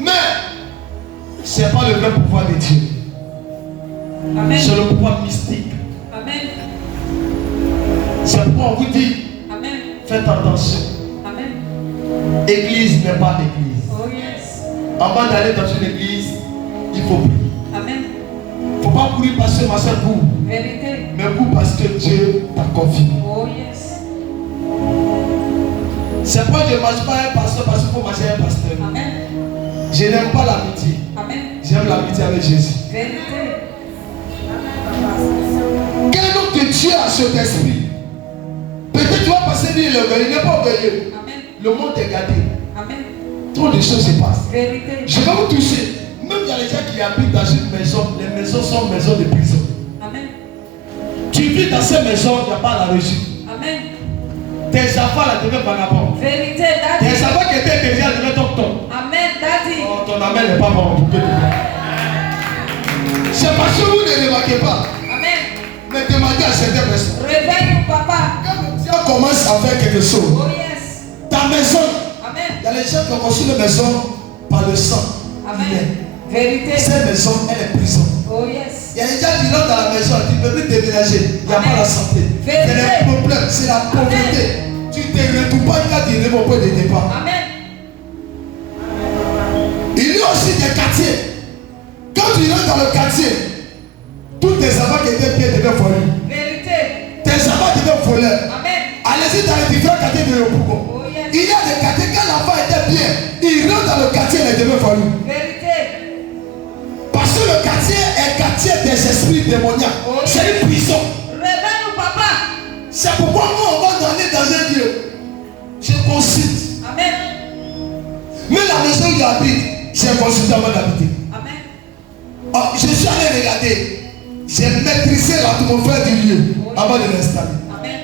Mais, ce n'est pas le vrai pouvoir de Dieu. Amen. C'est le pouvoir mystique. Amen. C'est pourquoi on vous dit, Amen. faites attention. Amen. Église n'est pas église. Oh yes. Avant d'aller dans une église, il faut prier. Amen. Il ne faut pas courir parce que ma soeur court. Vérité. Mais cours parce que Dieu t'a confié. Oh yes. C'est pourquoi je ne marche pas un pasteur parce qu'il faut marcher un pasteur. Amen. Je n'aime pas l'amitié. Amen. J'aime l'amitié avec Jésus. Vérité. Quel nom que Dieu a cet esprit? Peut-être tu vas passer dire l'orgueil. Il n'est pas orgueilleux. Amen. Le monde est gâté. Amen. Trop de choses se passent. Vérité. Je vais vous toucher. Même il y a les gens qui habitent dans une maison. Les maisons sont maisons de prison. Amen. Tu vis dans ces maisons, il n'y a pas la réussite. Amen. Tes enfants là deviennent vagabonds. Vérité, Tes daddy. enfants qui étaient intelligents deviennent top. Amen, daddy. Oh, ton amen n'est pas bon. C'est parce que vous ne remarquez pas. Amen. Mais demandez à certaines personnes. Réveille-nous, papa. Quand Dieu commence à faire quelque chose, Oh yes. ta maison, Amen. il y a les gens qui ont construit une maison par le sang. Amen. Vérité. Cette maison, elle est prison. Oh yes. Il y a des gens qui rentrent dans la maison, tu ne peux plus déménager. Il n'y a pas la santé. C'est Vérité. les problèmes, c'est la pauvreté. Tu ne te retrouves pas quand tu arrives au point de départ. Amen. Il y a aussi des quartiers. Quand tu rentres dans le quartier, tous tes enfants qui étaient bien deviennent volés. Vérité. Tes enfants deviennent voleurs. Amen. Allez-y dans les différents quartiers de Yopougon. Oh yes. Il y a des quartiers, quand l'enfant était bien, il rentre dans le quartier et il devient volé. Vérité. Parce que le quartier est quartier des esprits démoniaques. Oui. C'est une prison. Réveille-nous, papa. C'est pourquoi nous, on va aller dans un lieu. Je consulte. Amen. Mais la maison où j'habite, j'ai consulté avant d'habiter. Amen. Oh, je suis allé regarder. J'ai maîtrisé l'atmosphère du lieu avant de l'installer. Amen.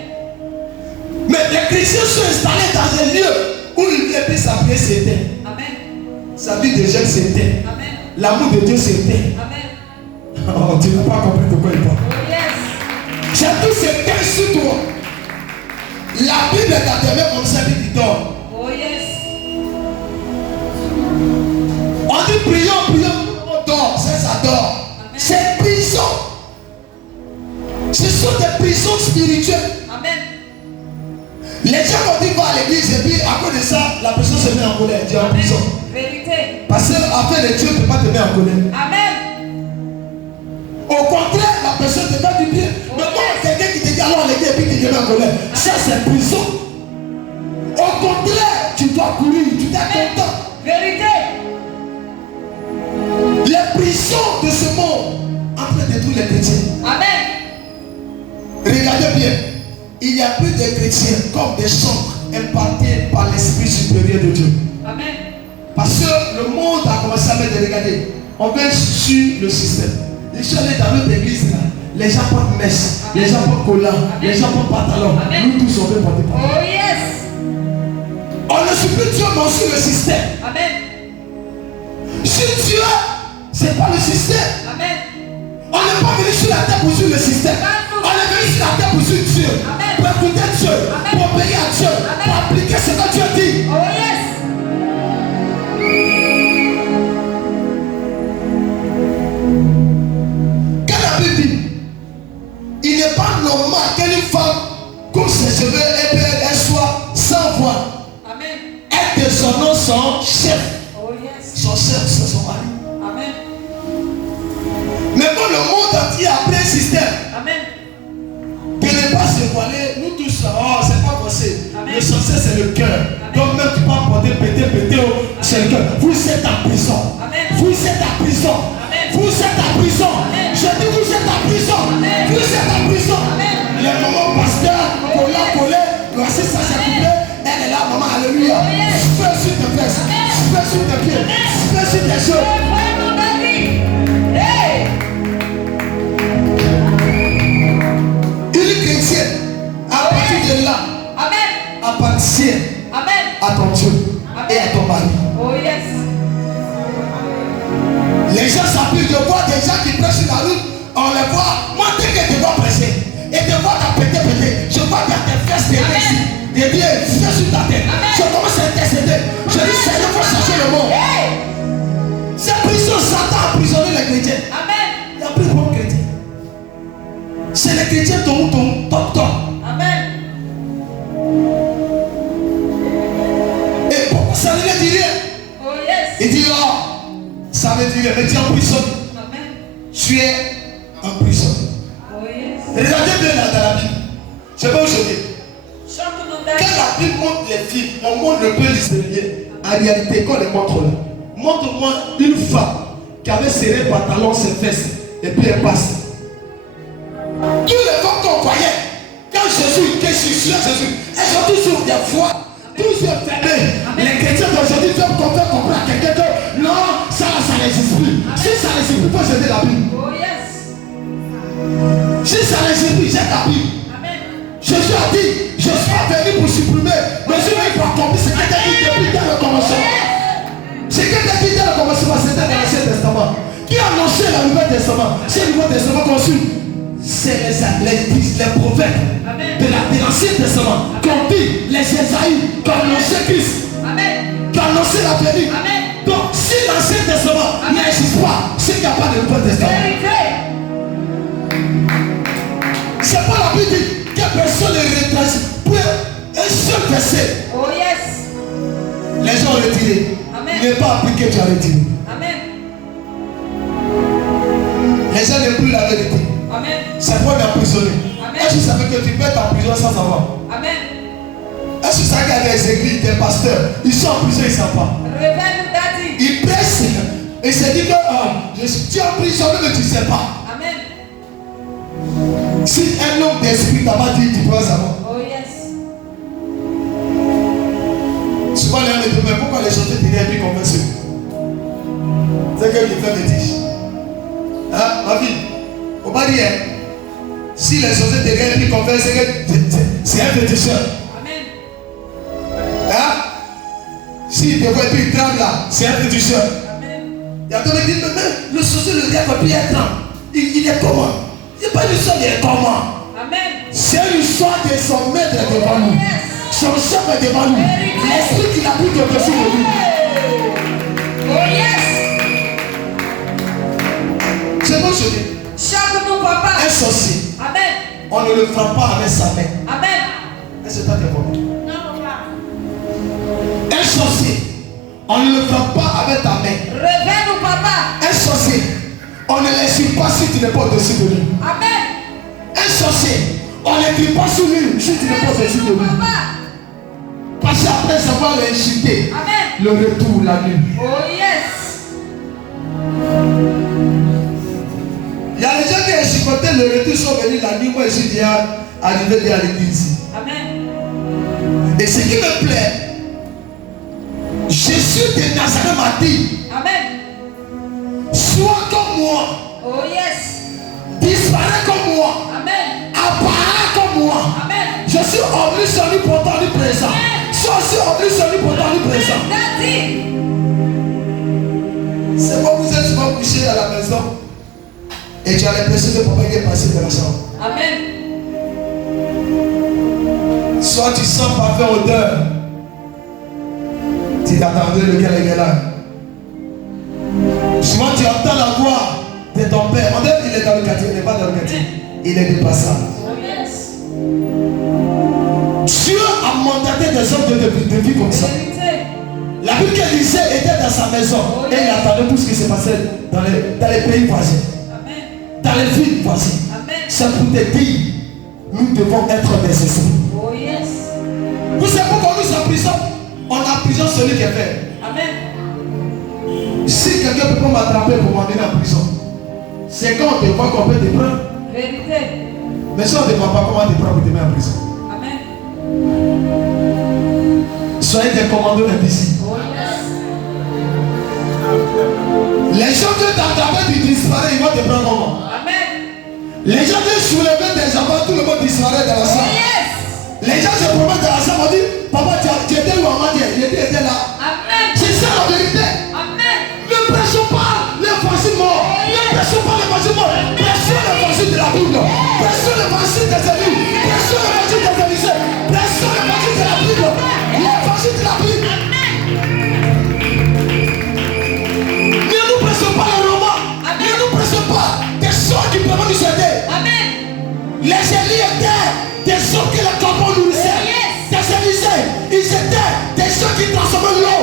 Mais les chrétiens sont installés dans un lieu où il vient plus s'appeler s'éteint. Amen. Sa vie de jeune s'éteint. Amen. L'amour de Dieu s'éteint. Amen. Oh, tu n'as pas compris de quoi il parle. Oh yes. J'ai tout sur toi. La Bible est à tes mains comme ça, tu dors. Oh yes. On dit prions, on dort, ça dort. C'est prison. Ce sont des prisons spirituelles. Amen. Les gens vont dire va à l'église et puis à cause de ça, la personne se met en colère, dit en prison. Vérité. Parce qu'après les dieux ne peut pas te mettre en colère. Amen. Au contraire, la personne te met du bien. Mais quand quelqu'un qui te dit alors à l'église et puis qui te met en colère, ça c'est prison. Au contraire, tu dois courir, tu t'es content. Vérité. Les prisons de ce monde en train de détruire les chrétiens. Amen. Regardez bien, il n'y a plus de chrétiens comme des chambres imparties par l'Esprit supérieur de Dieu. Amen. Parce que le monde a commencé à mettre, regardez, on vient sur le système. Les gens allaient dans notre église là, les gens portent messe, les gens portent collant, les gens portent pantalon. Nous tous on veut porter pantalon. Oh yes. On ne suit plus Dieu, mais on suit le système. Amen. Si Dieu, c'est pas le système. Amen. On n'est pas venu sur la terre pour suivre le système. On est venu sur la terre pour suivre Dieu. Pour écouter Dieu. Pour obéir à Dieu. Pour appliquer ce que Dieu dit. Oh yes. Quand la Bible dit, il n'est pas normal qu'une femme coupe ses cheveux et qu'elle soit sans voix. Amen. Elle de son nom son chef. Oh yes. Son chef, c'est son mari. Amen. Mais quand le monde entier a pris un système Amen. de ne pas se voiler, nous tous là, oh, c'est pas possible. Amen. L'essentiel c'est le cœur. Donc même tu peux porter, péter, c'est le cœur. Vous êtes en prison. Amen. Vous êtes en prison. Amen. Vous êtes en prison. Amen. Je dis vous êtes en prison. Amen. Vous êtes en prison. Amen. Les mamans pasteurs, collé, voici ça c'est coupé. Elle est là, maman, alléluia. Fais sur tes fesses. Fais sur tes pieds. Fais sur tes cheveux. Une chrétienne, à partir de là, Amen. appartient Amen. à ton Dieu et à ton mari. Oh yes. Les gens s'appuient de voir des gens qui prêchent sur la route, on les voit. Moi, dès que tu vas prêcher et te vois ta péter, je vois qu'il y a tes fesses derrière ici. Et bien, fais sur ta tête. Je commence à intercéder. Je dis, Seigneur, il faut chercher le monde. C'est prison, Satan a emprisonné les chrétiens. Amen. Il n'y a plus de bons chrétiens. C'est les chrétiens ton, top. Amen. Et pourquoi ça ne veut dire rien? Oh yes. Il dit, oh, ça veut dire rien. Mais tu es en prison. Amen. Tu es en prison. Oh yes. Regardez bien là dans la Bible. C'est pas aujourd'hui. Chante-nous Quand la Bible montre les filles, on montre le peu d'Israéliens. En réalité, quand on les montre là, montre-moi une femme qui avait serré le pantalon, ses fesses, et puis elle passe. Tous les femmes qu'on voyait, quand Jésus était sur Jésus, elles ont toujours des voix, toujours fermées. Les chrétiens d'aujourd'hui doivent comprendre à quelqu'un que non, ça n'existe plus. Si ça n'existe plus, il faut jeter la Bible. Oh yes. Si ça n'existe plus, jette la Bible. Amen. Jésus a dit, je suis pas venu pour supprimer, mais je vais pour accomplir ce que tu as dit depuis dans le commencement. Ce que tu as dit dans le commencement, c'était dans l'Ancien Testament. Qui a annoncé le Nouveau Testament? C'est le Nouveau Testament qu'on suit. C'est les prophètes de l'Ancien Testament qui ont dit, les Ésaïe, qui ont annoncé Christ, qui ont annoncé la venue. Donc, si l'Ancien Testament n'existe pas, c'est qu'il n'y a pas de Nouveau Testament. C'est pas la Bible dit que personne ne retrace pour un seul verset. Oh yes. Les gens ont retiré. Amen. Il n'est pas appliqué, tu as retiré. Amen. Les gens n'aiment plus la vérité. Amen. C'est pour l'emprisonner. Est-ce que tu savais que tu peux être en prison sans savoir? Amen. Est-ce que tu savais qu'il y a des églises, des pasteurs, ils sont en prison, ils ne savent pas. Révèle-nous, Daddy. Ils pressent et se disent que je suis en prison, mais tu ne sais pas. Amen. Si un homme d'esprit t'a pas dit, tu peux savoir. Oh yes. Souvent les gens me disent, mais pourquoi les chanter derrière puis qu'on fait ça? C'est que je fais bêtise. Hein, ma fille? Faut pas dire. Si les choses derrière puis qu'on fait, c'est un féticheur. Amen. Hein? Si il te voit et puis il tremble là, c'est un féticheur. Amen. Il y a d'autres qui disent, mais le sorcier le diable puis il tremble. Il est comment? Il n'est pas du seul, il est comment? Amen. C'est l'histoire de son maître devant nous. Son chef est devant nous. L'esprit qui habite au-dessus de nous. Oh yes. C'est bon, je dis. Chaque nous, papa. Un sorcier. Amen. On ne le frappe pas avec sa main. Amen. Est-ce que tu as compris? Non, papa. Un sorcier. On ne le frappe pas avec ta main. Réveille-nous, papa. Un sorcier. On ne l'insulte pas si tu n'es pas au-dessus de lui. Amen. Un sorcier. On ne crie pas sur lui si tu n'es pas au-dessus de lui. Parce qu'après avoir l'insulté, le retour la nuit. Oh yes. Il y a des gens qui ont supporté le retour sont venus la nuit. Moi je suis déjà arrivé à l'église. Amen. Et ce qui me plaît, Jésus de Nazareth m'a dit, Amen. sois comme moi. Oh yes. Disparais comme moi. Amen. Apparais comme moi. Amen. Je suis omniscient, omnipotent, omniprésent. Sois aussi omniscient, omnipotent, omniprésent. C'est bon, vous êtes souvent couché à la maison et tu as l'impression de papa qui est passé dans la chambre. Amen. Soit tu sens parfait odeur. Tu t'attendais lequel est là. Souvent tu entends la voix de ton père. On dit qu'il est dans le quartier, il n'est pas dans le quartier. Il est de passage. Oh yes. Dieu a mandaté des hommes de vie comme ça. La Bible qu'Élisée était dans sa maison et il attendait tout ce qui se passait dans les pays voisins. Amen. Dans les villes voisines. C'est pour te dire, nous devons être des esprits. Oh yes. Vous savez pourquoi nous emprisonnons? On emprisonne celui qui est fait. Amen. Si quelqu'un ne peut pas m'attraper pour m'amener en prison, c'est quand on te voit qu'on peut te prendre. Vérité. Mais si on ne te voit pas, comment on te prend pour te mettre en prison? Amen. Soyez des commandos invisibles. Oh yes. Les gens que t'attraper, tu disparais, ils vont te prendre comment? Amen. Les gens qui soulevaient des enfants, tout le monde disparaît dans la Oh salle. yes. Les gens se promènent dans la salle, on dit, papa, tu étais où avant hier? Il était là. Amen. C'est ça la vérité. Amen. Ne prêchons pas l'évangile mort. Ne prêchons pas l'évangile mort. Prêchons l'évangile de la Bible. Prêchons l'évangile des élus. Prêchons l'évangile des Élysées. Prêchons l'évangile de la Bible. L'évangile de la Bible. Ne nous prêchons pas le roman. Ne nous prêchons pas des choses qui peuvent nous aider. Amen. Les élus étaient des hommes que le corbeau nourrissait. Des Élysées, ils étaient des gens qui transformaient l'eau.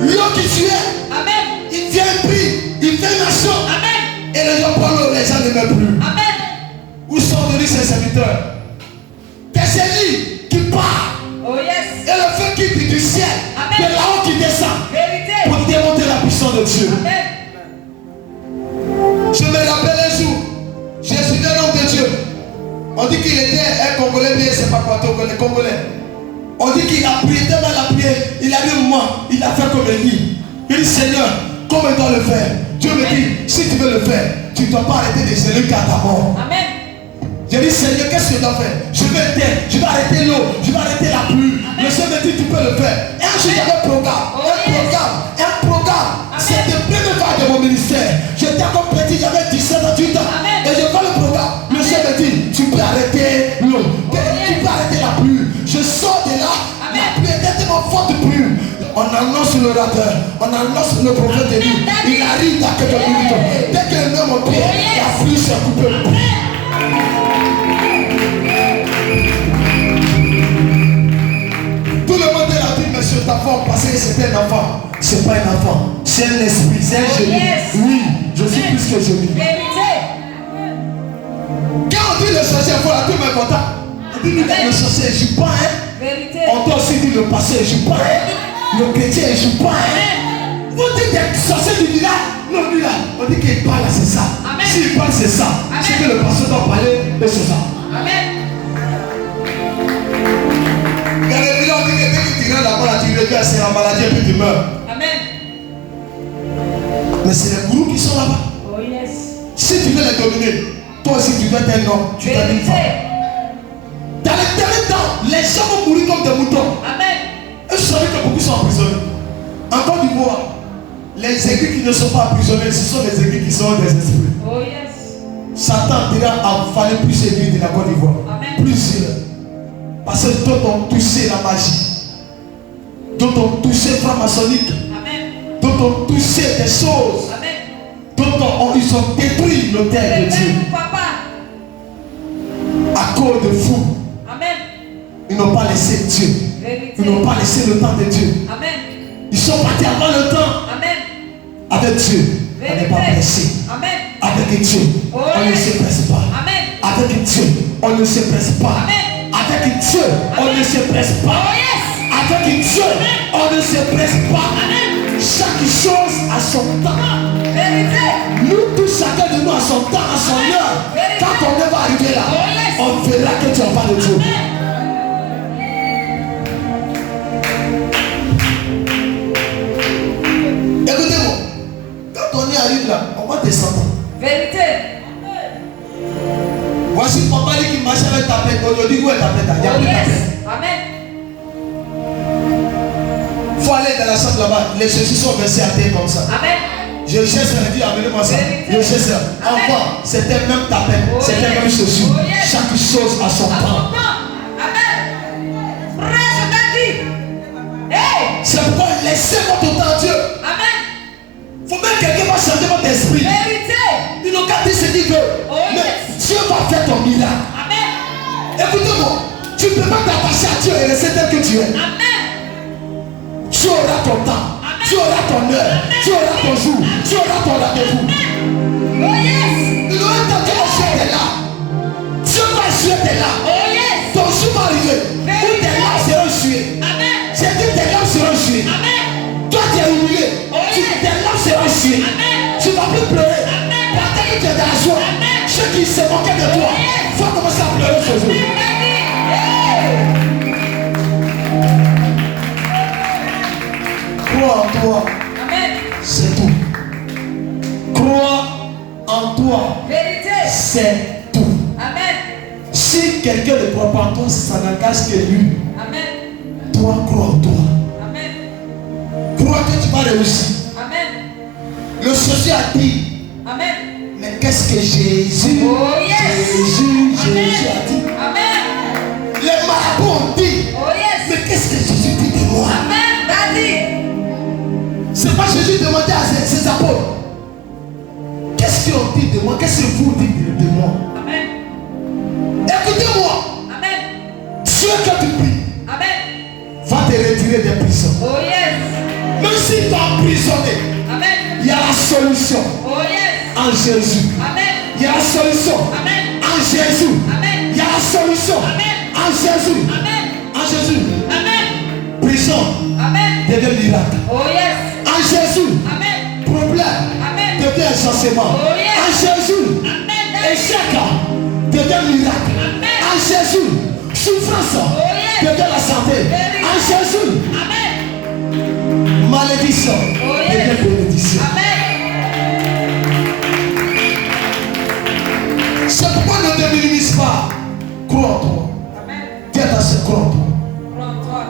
L'eau qui tuait. Amen. Il vient un prix, il fait une action. Amen. Et les gens prennent l'eau, les gens ne mettent plus. Amen. Où sont venus ces serviteurs? Des élus qui partent. Oh yes. Et le feu qui vient du ciel. Amen. De là-haut qui descend. Vérité. Pour démontrer la puissance de Dieu. Amen. Je me rappelle un jour, j'ai suivi un homme de Dieu. On dit qu'il était un Congolais, mais c'est pas quoi, les Congolais. On dit qu'il a prié, tellement il a prié, il a dit moi, il a fait comme il dit. Il dit Seigneur, comment il doit le faire? Dieu me dit, si tu veux le faire, tu ne dois pas arrêter de gérer qu'à ta mort. Amen. J'ai dit Seigneur, qu'est-ce que je dois faire? Je vais éteindre, je vais arrêter l'eau, je vais arrêter la pluie. Le Seigneur me dit, tu peux le faire. Et un jour j'avais un programme, un programme. C'était la première vague de mon ministère. J'étais encore petit, j'avais 17 ans, 18 ans. Et je fais le programme. Le Seigneur me dit, tu peux arrêter l'eau, tu peux arrêter la pluie. Je sors de là, la pluie était tellement forte pluie. On annonce l'orateur, on annonce le prophète de lui. Il arrive dans quelques minutes. Dès qu'il met mon pied, la pluie s'est coupée. Tout le monde a dit, monsieur, ta femme, parce que c'était un enfant. C'est pas un enfant, c'est un esprit, c'est un génie. Oui, je suis plus que génie. Quand on dit le sorcier, il faut la tout me content. On dit, le sorcier, je ne joue pas, hein. On doit aussi dire le passé, je ne joue pas, hein. Le chrétien, je ne joue pas, hein. Vous dites des sorciers du village, non, lui là, on dit qu'il parle, c'est ça. S'il parle, c'est ça. C'est que le pasteur doit parler, et c'est ça. Amen. Il y a des villages, on dit que dès que tu rentres là-bas, tu regardes, c'est la maladie et puis tu meurs. Amen. Mais c'est les gourous qui sont là-bas. Oh yes. Si tu veux les dominer, toi aussi tu dois être un homme, tu dois être une femme. Dans les derniers temps, les gens vont mourir comme des moutons. Amen. Et vous savez que beaucoup sont emprisonnés. En Côte d'Ivoire, les aiguilles qui ne sont pas emprisonnés, ce sont les aiguilles qui sont des esprits. Oh yes. Satan dira à fallu plus église de la Côte d'Ivoire. Plusieurs. Parce que d'autres ont touché la magie. D'autres ont touché le franc-maçonnique. D'autres ont touché des choses. D'autres ils ont détruit l'autel de Dieu. À cause de fous. Ils n'ont pas laissé Dieu. Ils n'ont pas laissé le temps de Dieu. Ils sont partis avant le temps. Avec Dieu, on n'est pas pressé. Avec Dieu, on ne se presse pas. Avec Dieu, on ne se presse pas. Avec Dieu, on ne se presse pas. Avec Dieu, on ne se presse pas. Chaque chose a son temps. Nous tous, chacun de nous a son temps, a son heure. Quand ton heure va arriver là, on verra que tu n'as pas de Dieu. Écoutez-moi, quand on y arrive là, on va descendre. Vérité. Voici papa qui marche avec ta tête. Aujourd'hui, où est ta tête? Il y a plus ta tête. Amen. Il faut aller dans la chambre là-bas. Les choses sont versées à terre comme ça. Amen. Je cherche, elle dit, amenez-moi ça. Je cherche ça. Enfin, c'était même ta peine. C'était même chaussure. Chaque chose a son temps. Amen. Prêche ta vie. C'est pourquoi laissez votre temps à Dieu. Amen. Il faut même que quelqu'un va changer votre esprit. Vérité. Il n'a qu'à dire ce qu'il veut. Mais Dieu va faire ton miracle. Amen. Écoutez-moi, tu ne peux pas t'attacher à Dieu et rester tel que tu es. Amen. Tu auras ton temps. Tu auras ton heure, tu auras ton jour, tu auras ton rendez-vous. Oh yes. Le temps que Dieu est là, Dieu va jouer tes là. Oh yes. Ton jour va arriver où tes larmes seront jouées. Amen. J'ai dit tes larmes seront jouées. Amen. Toi tu es humilié, tes larmes seront jouées. Tu ne vas plus pleurer. Parce que tu es dans la joie. Ceux qui se moquaient de toi vont commencer à pleurer ce jour. Crois en toi. Amen. C'est tout. Crois en toi. Vérité. C'est tout. Amen. Si quelqu'un ne croit pas en toi, ça n'engage que lui. Amen. Toi, crois en toi. Amen. Crois que tu vas réussir. Amen. Le sorcier a dit, Amen. mais qu'est-ce que Jésus, Jésus a dit? Amen. Les marabouts ont dit, Oh yes. mais qu'est-ce que Jésus dit de moi? Amen. Daddy. C'est pas Jésus demandait à ses apôtres, qu'est-ce qu'ils ont dit de moi? Qu'est-ce que vous dites de moi? Amen. Écoutez-moi. Amen. Dieu que tu pries Amen. va te retirer des prisons. Oh yes. Même si tu es emprisonné, Amen. il y a la solution Oh yes. en Jésus. Amen. Il y a la solution Amen. en Jésus. Amen. Il y a la solution Amen. en Jésus. Amen. En Jésus. Amen. Prison Amen. devient miracle. Oh yes. En Jésus. Amen. Problème Amen. devient exaucement. Oh yes. En Jésus. Amen. Échec devient miracle. Amen. En Jésus. Souffrance Oh yes. devient la santé. En Jésus. Amen. Malédiction Oh yes. devient bénédiction. Amen. C'est pourquoi ne te minimise pas. Crois en toi. Amen. Dis à ta soeur, crois en toi.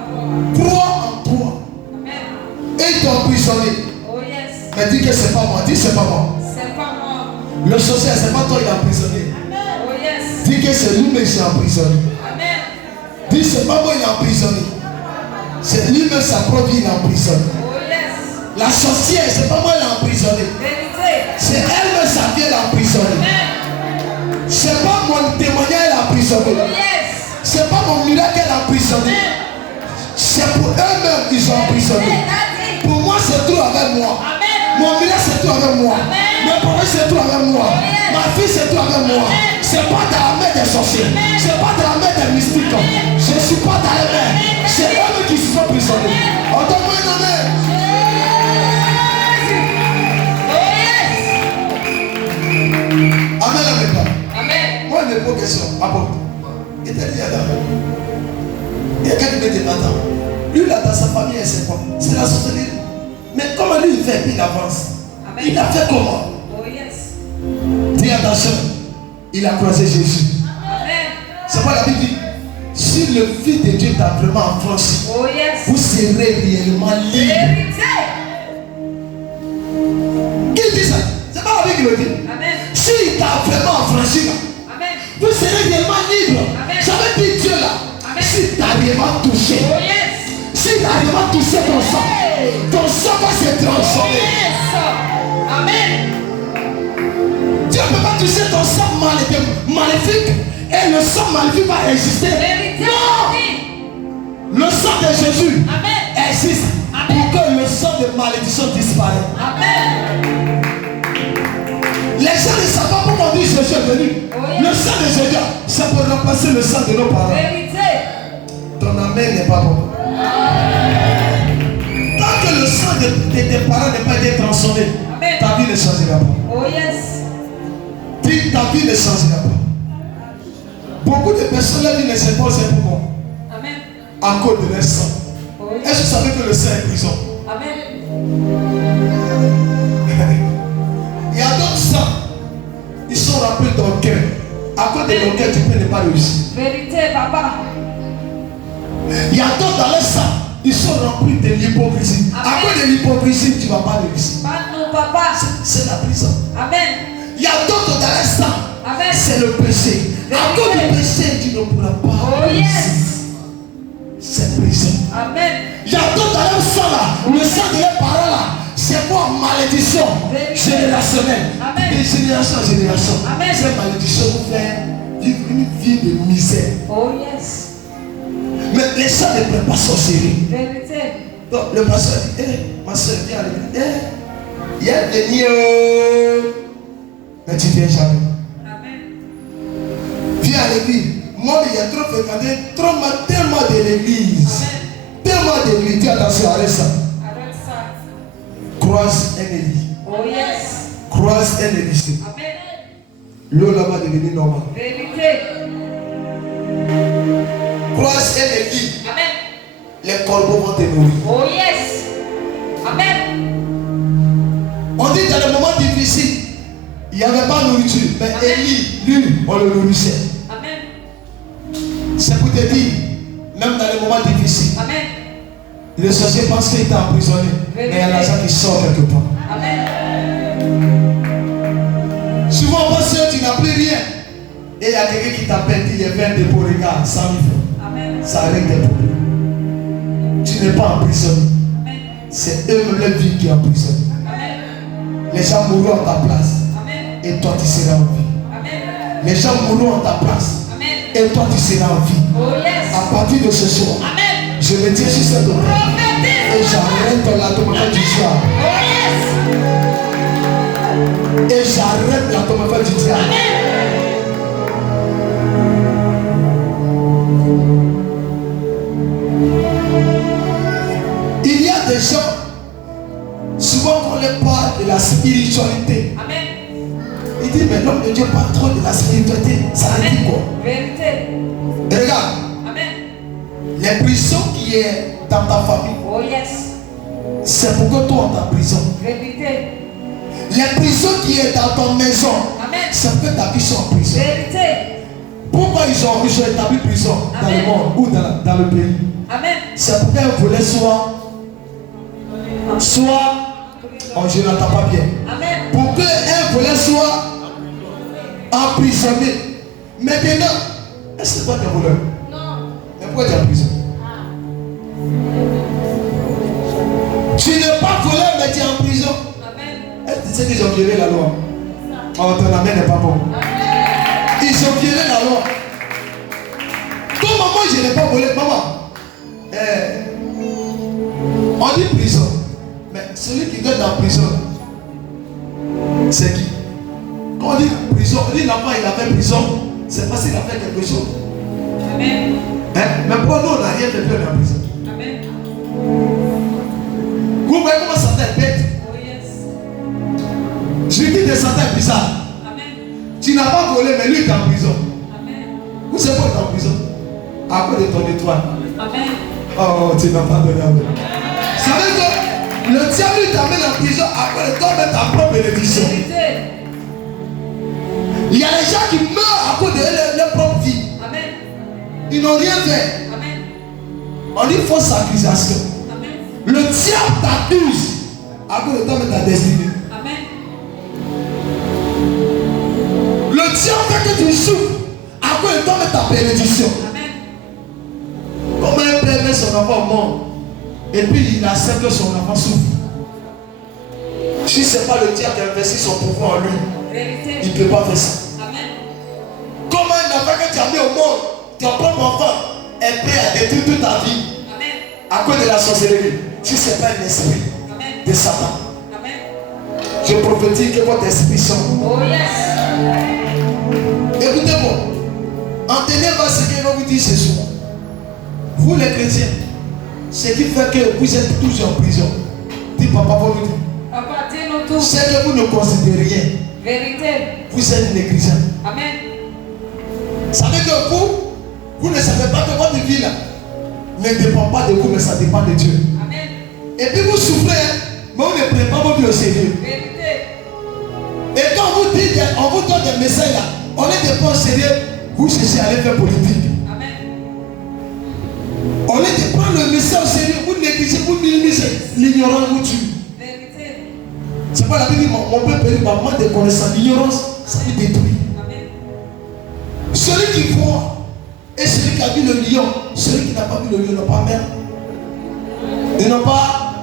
Crois en toi. Amen. Et ils t'ont emprisonné. Oh yes. Mais dis que c'est pas moi. Dis c'est pas moi. C'est pas moi. Le sorcier, c'est pas toi qui l'a emprisonné. Oh yes. Dis que c'est lui-même qui l'a emprisonné. Amen. Dis c'est pas moi qui l'a emprisonné. C'est lui-même sa propre vie qui l'a emprisonné. Oh yes. La sorcière, c'est pas moi qui l'a emprisonné. Vérité. C'est elle-même sa vie qui l'a emprisonné. Amen. C'est pas mon témoignage qui l'a emprisonné. Oh yes. C'est pas mon miracle qu'elle a emprisonné. C'est pour eux-mêmes qu'ils ont emprisonné. Daddy. Pour moi, c'est tout avec moi. Amen. Mon miracle, c'est tout avec moi. Amen. Mes problèmes, c'est tout avec moi. Amen. Ma fille, c'est tout avec moi. Amen. C'est pas dans la main des sorciers. Amen. C'est pas dans la main des mystiques. Amen. Je ne suis pas dans les mains. Amen. C'est eux qui se sont emprisonnés. Amen. On donne-moi un amen. Oh yes. Amen, amen, pas. Amen. Moi, je me pose question. Apporte. Il t'a dit là. Il y a quelqu'un qui me dit, attends. Lui, là, dans sa famille, c'est quoi? C'est la sorcellerie. Mais comment lui, il fait, il avance. Amen. Il a fait comment? Oh yes. Dis attention. Il a croisé Jésus. Amen. C'est quoi la Bible dit? Si le Fils de Dieu t'a vraiment affranchi, Oh yes. vous serez réellement libre. Vérité. Qui dit ça? C'est pas la Bible qui le dit. Amen. S'il t'a vraiment affranchi, Oh yes. S'il arrive à toucher ton sang va se transformer. Oh yes. Amen. Dieu ne peut pas toucher ton sang maléfique et le sang maléfique va exister. Vérité. Non. Le sang de Jésus Amen. existe pour que le sang de malédiction disparaisse. Amen. Les gens ne savent pas pourquoi on dit Jésus est venu. Oh, yes. Le sang de Jésus, c'est pour remplacer le sang de nos parents. Vérité. Ton amen n'est pas bon. Tant que le sang de tes parents n'est pas été transformé, Amen. Ta vie ne changera pas. Oh yes. Dis, ta vie ne changera pas. Beaucoup de personnes, la vie ne se pose pour moi. Amen. À cause de leur sang. Oh yes. Est-ce que vous savez que le sang est prison? Amen. Il y a d'autres sangs. Ils sont remplis dans le cœur. À cause de leur cœur, tu peux ne pas réussir. Vérité, papa. Il y a d'autres dans le sang. Ils sont remplis de l'hypocrisie. À cause de l'hypocrisie, tu ne vas pas réussir. Pas nous, papa. C'est la prison. Amen. Il y a d'autres dans le sang. Amen. C'est le péché. À cause du péché, tu ne pourras pas Oh réussir. yes. C'est prison. Amen. Il y a d'autres dans le sang là. Le sang de leurs parents là. C'est quoi malédiction générationnelle? Amen. De génération en génération. Amen. Cette malédiction vous fait vivre une vie de misère. Oh yes. Mais les gens ne prennent pas sorcellerie. Vérité. Donc le pasteur dit, ma soeur, viens à l'église. Il y a des nids. Mais tu viens jamais. Amen. Viens à l'église. Moi, il y a trop fréquenté, tellement de l'église. Amen. Tellement d'église. Dis attention, arrête ça. Arrête ça. Croise un église. Oh yes. Croise un église. Amen. L'eau là va devenir normale. Vérité. Croise un église. Amen. Les corbeaux vont te nourrir. Oh yes. Amen. On dit dans les moments difficiles, il n'y avait pas de nourriture. Mais Élie, lui, on le nourrissait. Amen. C'est pour te dire, même dans les moments difficiles, Amen. le sorcier pense qu'il était emprisonné. Mais il y a l'argent qui sort quelque part. Amen. Souvent, on pense que tu n'as plus rien. Et il y a quelqu'un qui t'appelle, qui est fait un dépôt, regarde, 100 000 francs. Amen. Ça règle tes problèmes. Tu n'es pas emprisonné. Amen. C'est eux-mêmes leur vie qui est emprisonnée. Amen. Les gens mourront en ta place. Amen. Et toi, tu seras en vie. Amen. Les gens mourront en ta place. Amen. Et toi, tu seras en vie. Oh yes. À partir de ce soir, Amen. je me tiens sur cette autel. Prophétise. Et j'arrête l'atomophène du soir. Oh yes. Et j'arrête l'atomophène du diable. Amen. Il y a des gens, souvent qu'on leur parle de la spiritualité. Amen. Il dit, mais l'homme de Dieu parle trop de la spiritualité. Ça veut dire quoi? Vérité. Et regarde, Amen. les prisons qui est dans ta famille, Oh yes. c'est pour que toi, ta prison. Vérité. Les prisons qui est dans ton maison, Amen. c'est pour que ta vie soit en prison. Vérité. Pourquoi ils ont établi prison dans Amen. le monde ou dans le pays? Amen. C'est pour qu'un volet soit, oh, je n'entends pas bien. Amen. Pour qu'un volet soit emprisonné. Maintenant, est-ce que toi tu es voleur? Non. Mais pourquoi tu es en prison? Tu n'es pas voleur, mais tu es en prison. Amen. Est-ce que tu sais qu'ils ont violé la loi? Oh, ton amen n'est pas bon. Ils ont violé la loi. Toi, maman, je n'ai pas volé. Maman, on dit prison. Mais celui qui doit être en prison, c'est qui? Quand on dit prison, on dit l'enfant il a fait prison, c'est parce qu'il a fait quelque chose. Amen. Hein? Mais pour nous, on n'a rien fait, on est en prison. Amen. Vous voyez comment Satan est bête? Oh yes. Je dis que Satan est bizarre. Amen. Tu n'as pas volé, mais lui il est en prison. Amen. Vous savez pourquoi il est en prison? À cause de ton étoile. Amen. Oh, tu n'as pas donné à moi. Ça veut dire que le diable t'amène en prison après de toi mettre ta propre bénédiction. Vérité. Il y a des gens qui meurent à cause de leur propre vie. Amen. Ils n'ont rien fait. Amen. On dit fausse accusation. Amen. Le diable t'accuse à cause de toi mettre ta destinée. Amen. Le diable fait que tu souffres à cause de toi mettre ta bénédiction. Amen. Comment un père met donné son enfant au monde et puis il accepte que son enfant souffre. Si ce n'est pas le diable qui a investi son pouvoir en lui, il ne peut pas faire ça. Amen. Comment un enfant que tu as mis au monde, ton propre enfant, est prêt à détruire toute ta vie? Amen. À cause de la sorcellerie? Si ce n'est pas un esprit de Satan. Amen. Je prophétise que votre esprit sort. Oh yes. Écoutez-moi. Entendez-moi ce que je vais vous dire ce soir. Vous les chrétiens, ce qui fait que vous êtes tous en prison. Dis papa pour nous dire. Papa, dis-nous tout. C'est que vous ne considérez rien. Vérité. Vous êtes négligent. Amen. Ça veut dire que vous ne savez pas que votre vie là ne dépend pas de vous, mais ça dépend de Dieu. Amen. Et puis vous souffrez, mais vous ne prenez pas votre vie au sérieux. Vérité. Et quand on vous donne des messages là, on est des pas au sérieux, vous cherchez à aller faire politique. Amen. On est de prendre le message au sérieux, vous négligez, vous minimisez, l'ignorance vous tue. Vérité. C'est pas la Bible dit, mon peuple périt par manque de connaissance, l'ignorance, ça vous détruit. Amen. Celui qui voit et celui qui a vu le lion, celui qui n'a pas vu le lion n'a pas même. Ils n'ont pas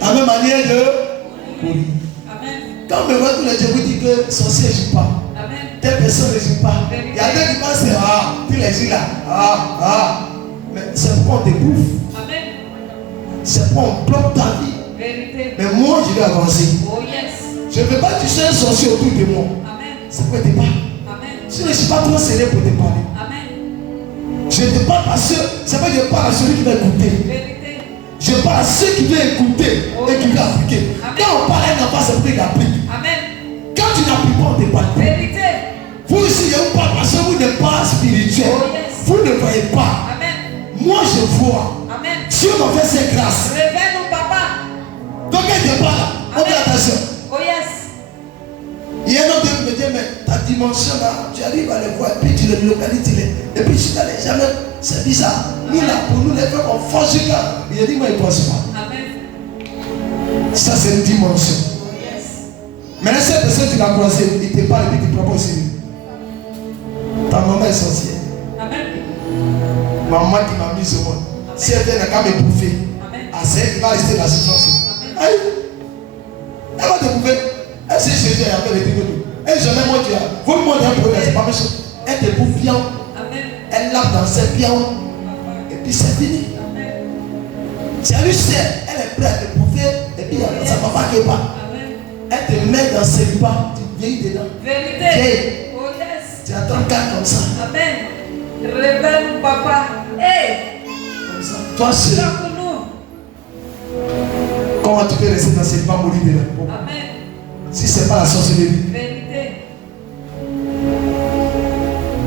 la même manière de courir. Amen. Quand me voit tous les dieux vous dit que sorcier ne joue pas, Amen. telle personne ne joue pas. Il y a des qui pensent tu les dis là, mais c'est pour on te bouffe. Amen. C'est pour on bloque ta vie. Vérité. Mais moi je vais avancer. Oh yes. Je ne veux pas que tu sois un sorcier autour de moi. Amen. Ça peut être pas. Amen. Je ne suis pas trop sérieux pour te parler. Amen. Je te parle à ceux, c'est pas que je parle à celui qui va écouter. Vérité. Je parle à ceux qui veulent écouter et qui veulent appliquer. Amen. Quand on parle à un enfant, c'est pour qu'il applique. Amen. Quand tu n'appliques pas, on ne te parle pas. Vérité. Vous ici, je vous parle parce que vous n'êtes pas spirituel. Oh, yes. Vous ne voyez pas. Amen. Moi, je vois. Amen. Dieu m'a fait ses grâces. Révèle-nous, papa. Donc, quand je parle, on fait attention. Oh yes. Il y a un autre qui me dit, mais ta dimension là, tu arrives à les voir, et puis tu les localises. Et puis tu n'allais jamais. C'est bizarre. Nous là, pour nous les faire, on force le cas. Il a dit, moi, il ne pense pas. Amen. Ça, c'est une dimension. Oh yes. Maintenant, cette personne, tu l'as croisée, il te parle et puis tu ne prends pas au sérieux. Ta maman est sorcière. Amen. Maman qui m'a mis au monde. Si elle vient, elle va me bouffer. Amen. Ah, c'est elle qui va rester dans la souffrance. Amen. Aïe. Elle va te bouffer. Elle sait Jésus, elle a fait les trucs. Elle jamais moi tu as. Vous me montrez un problème, c'est pas méchant. Elle te bouffe bien. Amen. Elle lave dans ses pieds. Et puis c'est fini. Amen. Si elle lui sait, elle est prête à te bouffer. Et puis ça ne va pas qu'elle part. Amen. Elle te met dans ses pas. Tu vieillis dedans. Vérité. Vieille. Oh yes. Tu attends qu'elle comme ça. Amen. Révèle-nous, papa. Hey. Comme ça. Toi seul. Choque-nous. Comment tu peux rester dans ses pas mourir dedans? Amen. Si ce n'est pas la sorcellerie. Vérité.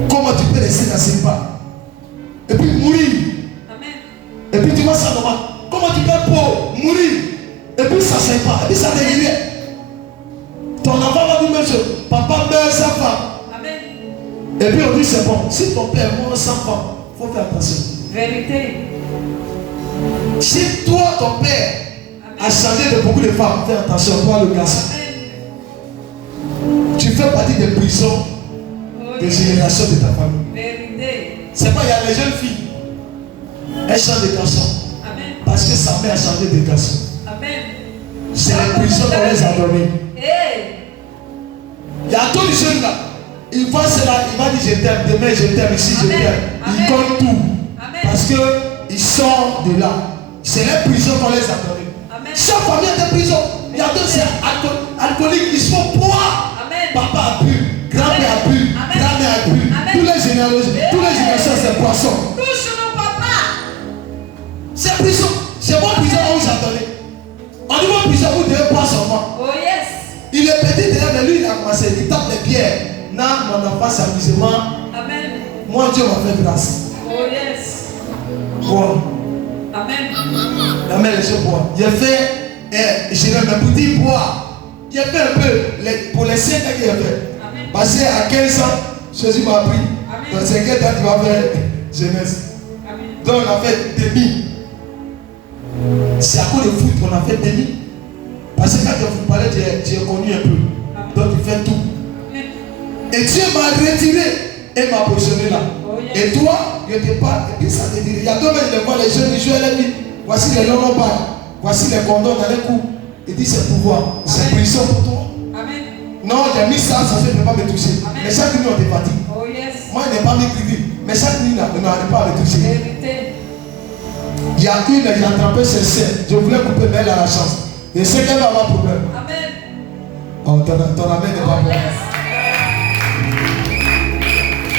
Comment tu peux rester dans ses pas? Et puis mourir. Amen. Et puis tu vois ça normal. Comment tu peux mourir? Et puis ça ne sert pas. Et puis ça dérive. Ton enfant va dire même chose. Papa meurt sans femme. Amen. Et puis on dit c'est bon. Si ton père meurt sans femme, il faut faire attention. Vérité. Si toi, ton père, a changé de beaucoup de femmes, fais attention, toi le garçon. Amen. Tu fais partie des prisons de génération de ta famille. Vérité. C'est pas, il y a les jeunes filles. Elles changent de garçon. Amen. Parce que sa mère a changé de garçon. Amen. C'est les prisons qu'on les a données. Hey. Il y a tous les jeunes là. Il voit cela, il va dire je t'aime, demain je t'aime, ici je Amen. t'aime. Il Amen. compte tout. Amen. Parce qu'ils sortent de là. C'est les prisons qu'on les a données. Amen. Chaque famille a des prisons. Il y a deux alcooliques, ils sont poids. Amen. Papa a bu, grand-père a bu, Amen. grand-mère a bu. Amen. Tous les générations, c'est poisson. Touche-nous, papa. C'est prison. C'est mon prison où j'ai donné. On dit mon prison où devez boire seulement. Oh yes. Il est petit derrière, mais lui il a commencé. Il tape les pierres. Non, mon enfant, c'est amusement. Amen. Moi, Dieu m'a fait grâce. Oh yes. Bois. Amen. La mère, je bois. J'ai fait, je vais me dire boire. J'ai fait un peu pour les 5 ans qu'il a fait. Amen. Parce qu'à 15 ans, Jésus m'a appris. Dans 5 ans, tu vas faire jeunesse. Amen. Donc on a fait demi. C'est à cause de foot qu'on a fait demi. Parce que quand vous parlez, j'ai connu un peu. Donc il fait tout. Amen. Et Dieu m'a retiré et m'a positionné là. Oh Et toi, je te parle, et puis ça te dit, il y a 2 minutes, il voit les jeunes, ils jouent à la vie. Voici les longs-balles, voici les condoms dans les coups. Il dit c'est pouvoir, c'est prison pour toi. Amen. Non, j'ai mis ça, ça ne peut pas me toucher. Amen. Mais chaque nuit, on te fatigue. Oh yes. Moi, il n'est pas m'écrire. Mais chaque nuit, on n'arrive pas à me toucher. Vérité. Il y a une, j'ai attrapé ses seins. Je voulais couper, mais elle a la chance. Et c'est qu'elle va avoir problème. Amen. Oh, ton amen n'est pas bon.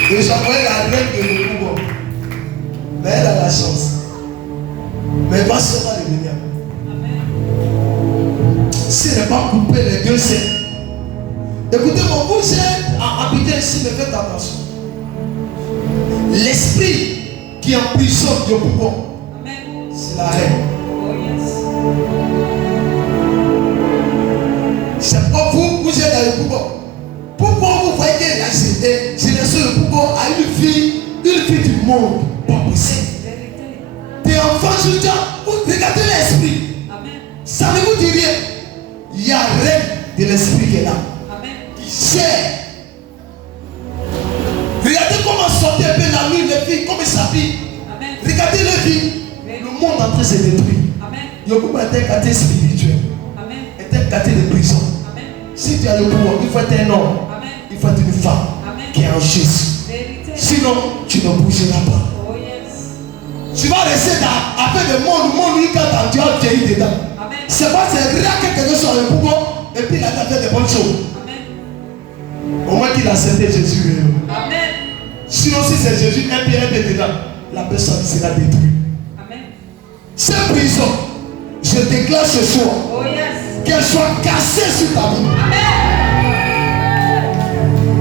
Et j'envoie la reine de l'Ougou. Mais elle a la chance. Mais elle va seulement revenir. Amen. Si elle n'est pas coupée les 2 seins. Écoutez-moi, vous êtes à habiter ici, mais faites attention. L'esprit qui emprisonne le pouvoir, c'est la reine. Oh yes. C'est pas vous êtes dans le pouvoir. Pourquoi vous voyez que la génération du pouvoir a une fille du monde? Pas possible. Tes enfants, je dis, regardez l'esprit. Ça ne vous dit rien. Il y a reine de l'esprit qui est là. Qui sait. Regardez comment sortir un peu la nuit, les filles, comme ils s'habillent. Regardez les filles. Le monde en train de se détruire. Il y a beaucoup de quartier spirituel. Et un quartier de prison. Si tu as le pouvoir, il faut être un homme. Il faut être une femme qui est en Jésus. Sinon, tu ne bougeras pas. Tu vas rester à faire le monde lui quand tu as vieilli dedans. C'est pas c'est rien que quelqu'un soit le pouvoir et puis il a fait des bonnes choses. Au moins qu'il a accepté Jésus. Amen. Sinon, si c'est Jésus, un pied dedans, la personne sera détruite. Cette prison, je déclare ce soir qu'elle soit cassée sur ta vie.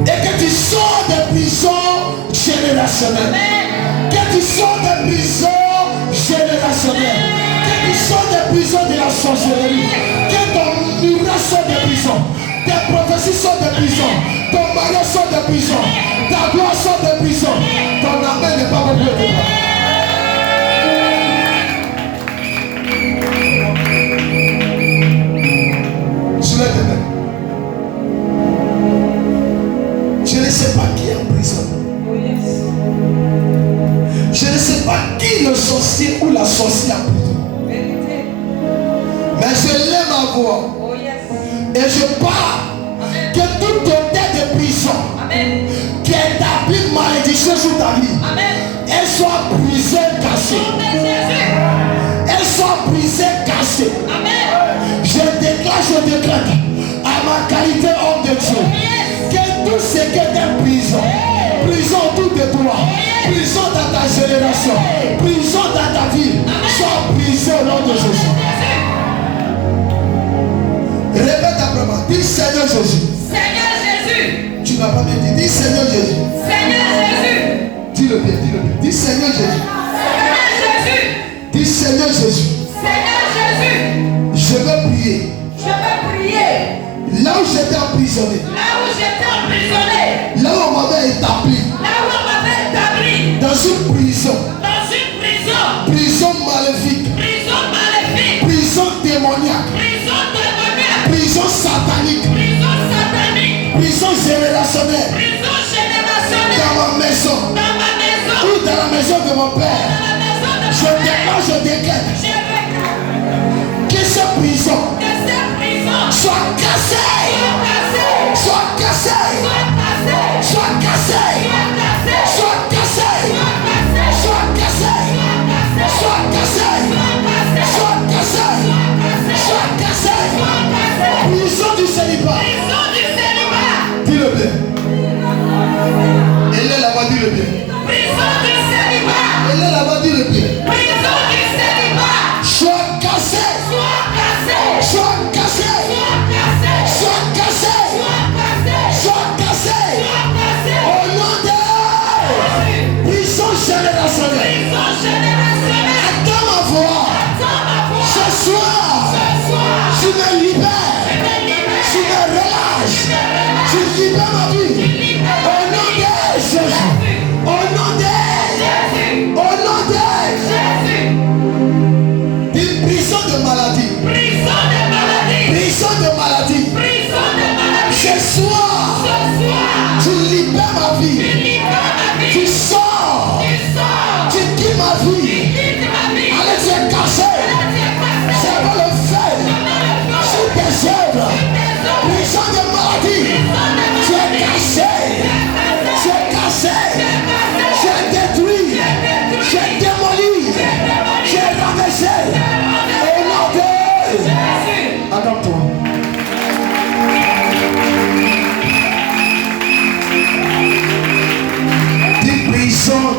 Et que tu sors des prisons générationnelles. Que tu sors des prisons générationnelles. Que tu sors des prisons de la sorcellerie. Que ton murage sort des prisons. Tes prophéties sortent des prisons. Ton mariage sort des prisons. Ta gloire sort des prisons. Ton amen n'est pas beaucoup de toi. Je ne sais pas qui est en prison. Je ne sais pas qui le sorcier ou la sorcière en prison. Mais je lève ma voix. Et je parle que toute tête de prison qui établit malédiction sur ta vie, elle soit brisée, cassée. Elle soit brisée, cassée. Je déclare, je décrète à ma qualité homme de Dieu que tout ce qui est prison, prison autour de toi, prison dans ta génération, prison dans ta vie, soit brisée au nom de Jésus. Répète après moi, dis Seigneur Jésus. Seigneur Jésus. Tu n'as pas bien dit, dis Seigneur Jésus. Seigneur Jésus. Dis-le bien, dis-le bien. Dis Seigneur Jésus. Seigneur Jésus. Dis Seigneur Jésus. Seigneur Jésus. Je veux prier. Je veux prier. Là où j'étais emprisonné. Là où j'étais emprisonné. Là où on m'avait établi. Là où on m'avait établi. Dans une prison. Dans une prison. Prison maléfique. Prison maléfique. Prison démoniaque. Prison démoniaque. Prison satanique. Prison satanique. Prison générationnelle. Prison générationnelle. Dans ma maison. Dans ma maison. Ou dans la maison de mon père. Dans la maison de Je déclare, je déclare. Que cette prison soit cassée. Soit cassée. Soit cassée. Soit cassée. Soit cassée. Soit cassée. Soit cassée. Soit cassée. Prison du célibat. Dis-le bien. Elle est là-bas, dis-le bien. Elle est là-bas, dis-le bien. Prison du célibat.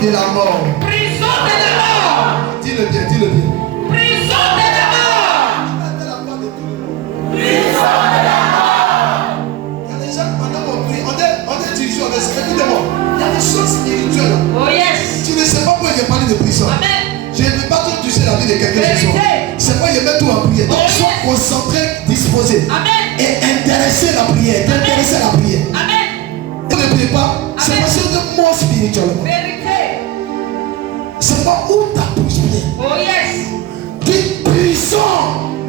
de la mort. Prison de la mort. Dis-le bien, dis-le bien. Prison de la mort. Prison de la mort. Il y a des gens, pendant qu'on prie, on est dirigé au verset. Écoutez-moi, il y a des choses spirituelles. Oh yes. Tu ne sais pas pourquoi il est parlé de prison. Amen. Je ne veux pas trop toucher la vie de quelqu'un ce soir. C'est pourquoi il met tout en prière. Donc, sois concentré, disposé. Amen. Et intéressé à la prière. T'intéresser à la prière. Amen. Tu ne pries pas. C'est parce que tu es mort spirituellement. Vérité. C'est pas où ta bouche vient. Oh yes. Du prison.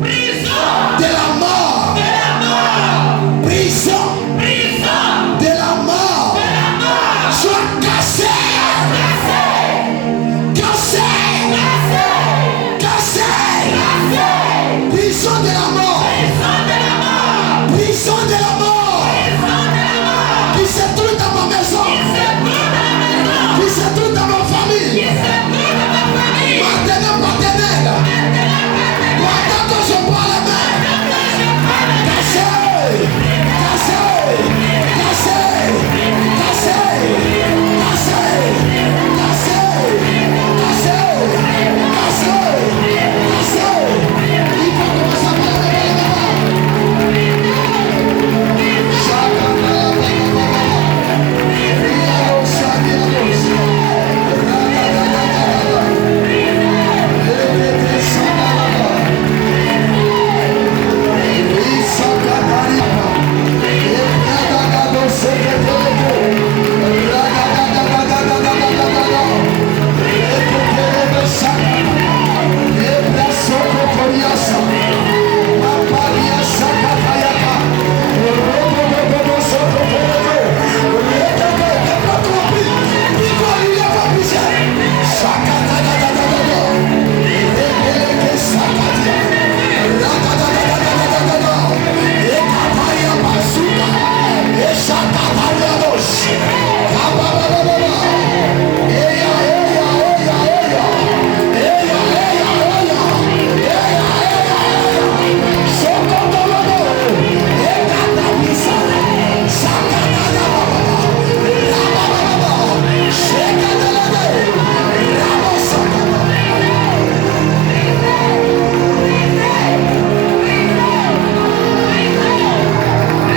Prison. De la mort. De la mort. Prison. Prison. De la mort. De la mort. Sois cassé. Cassé. Cassé. Prison de la mort. Prison de la mort. Prison de la mort.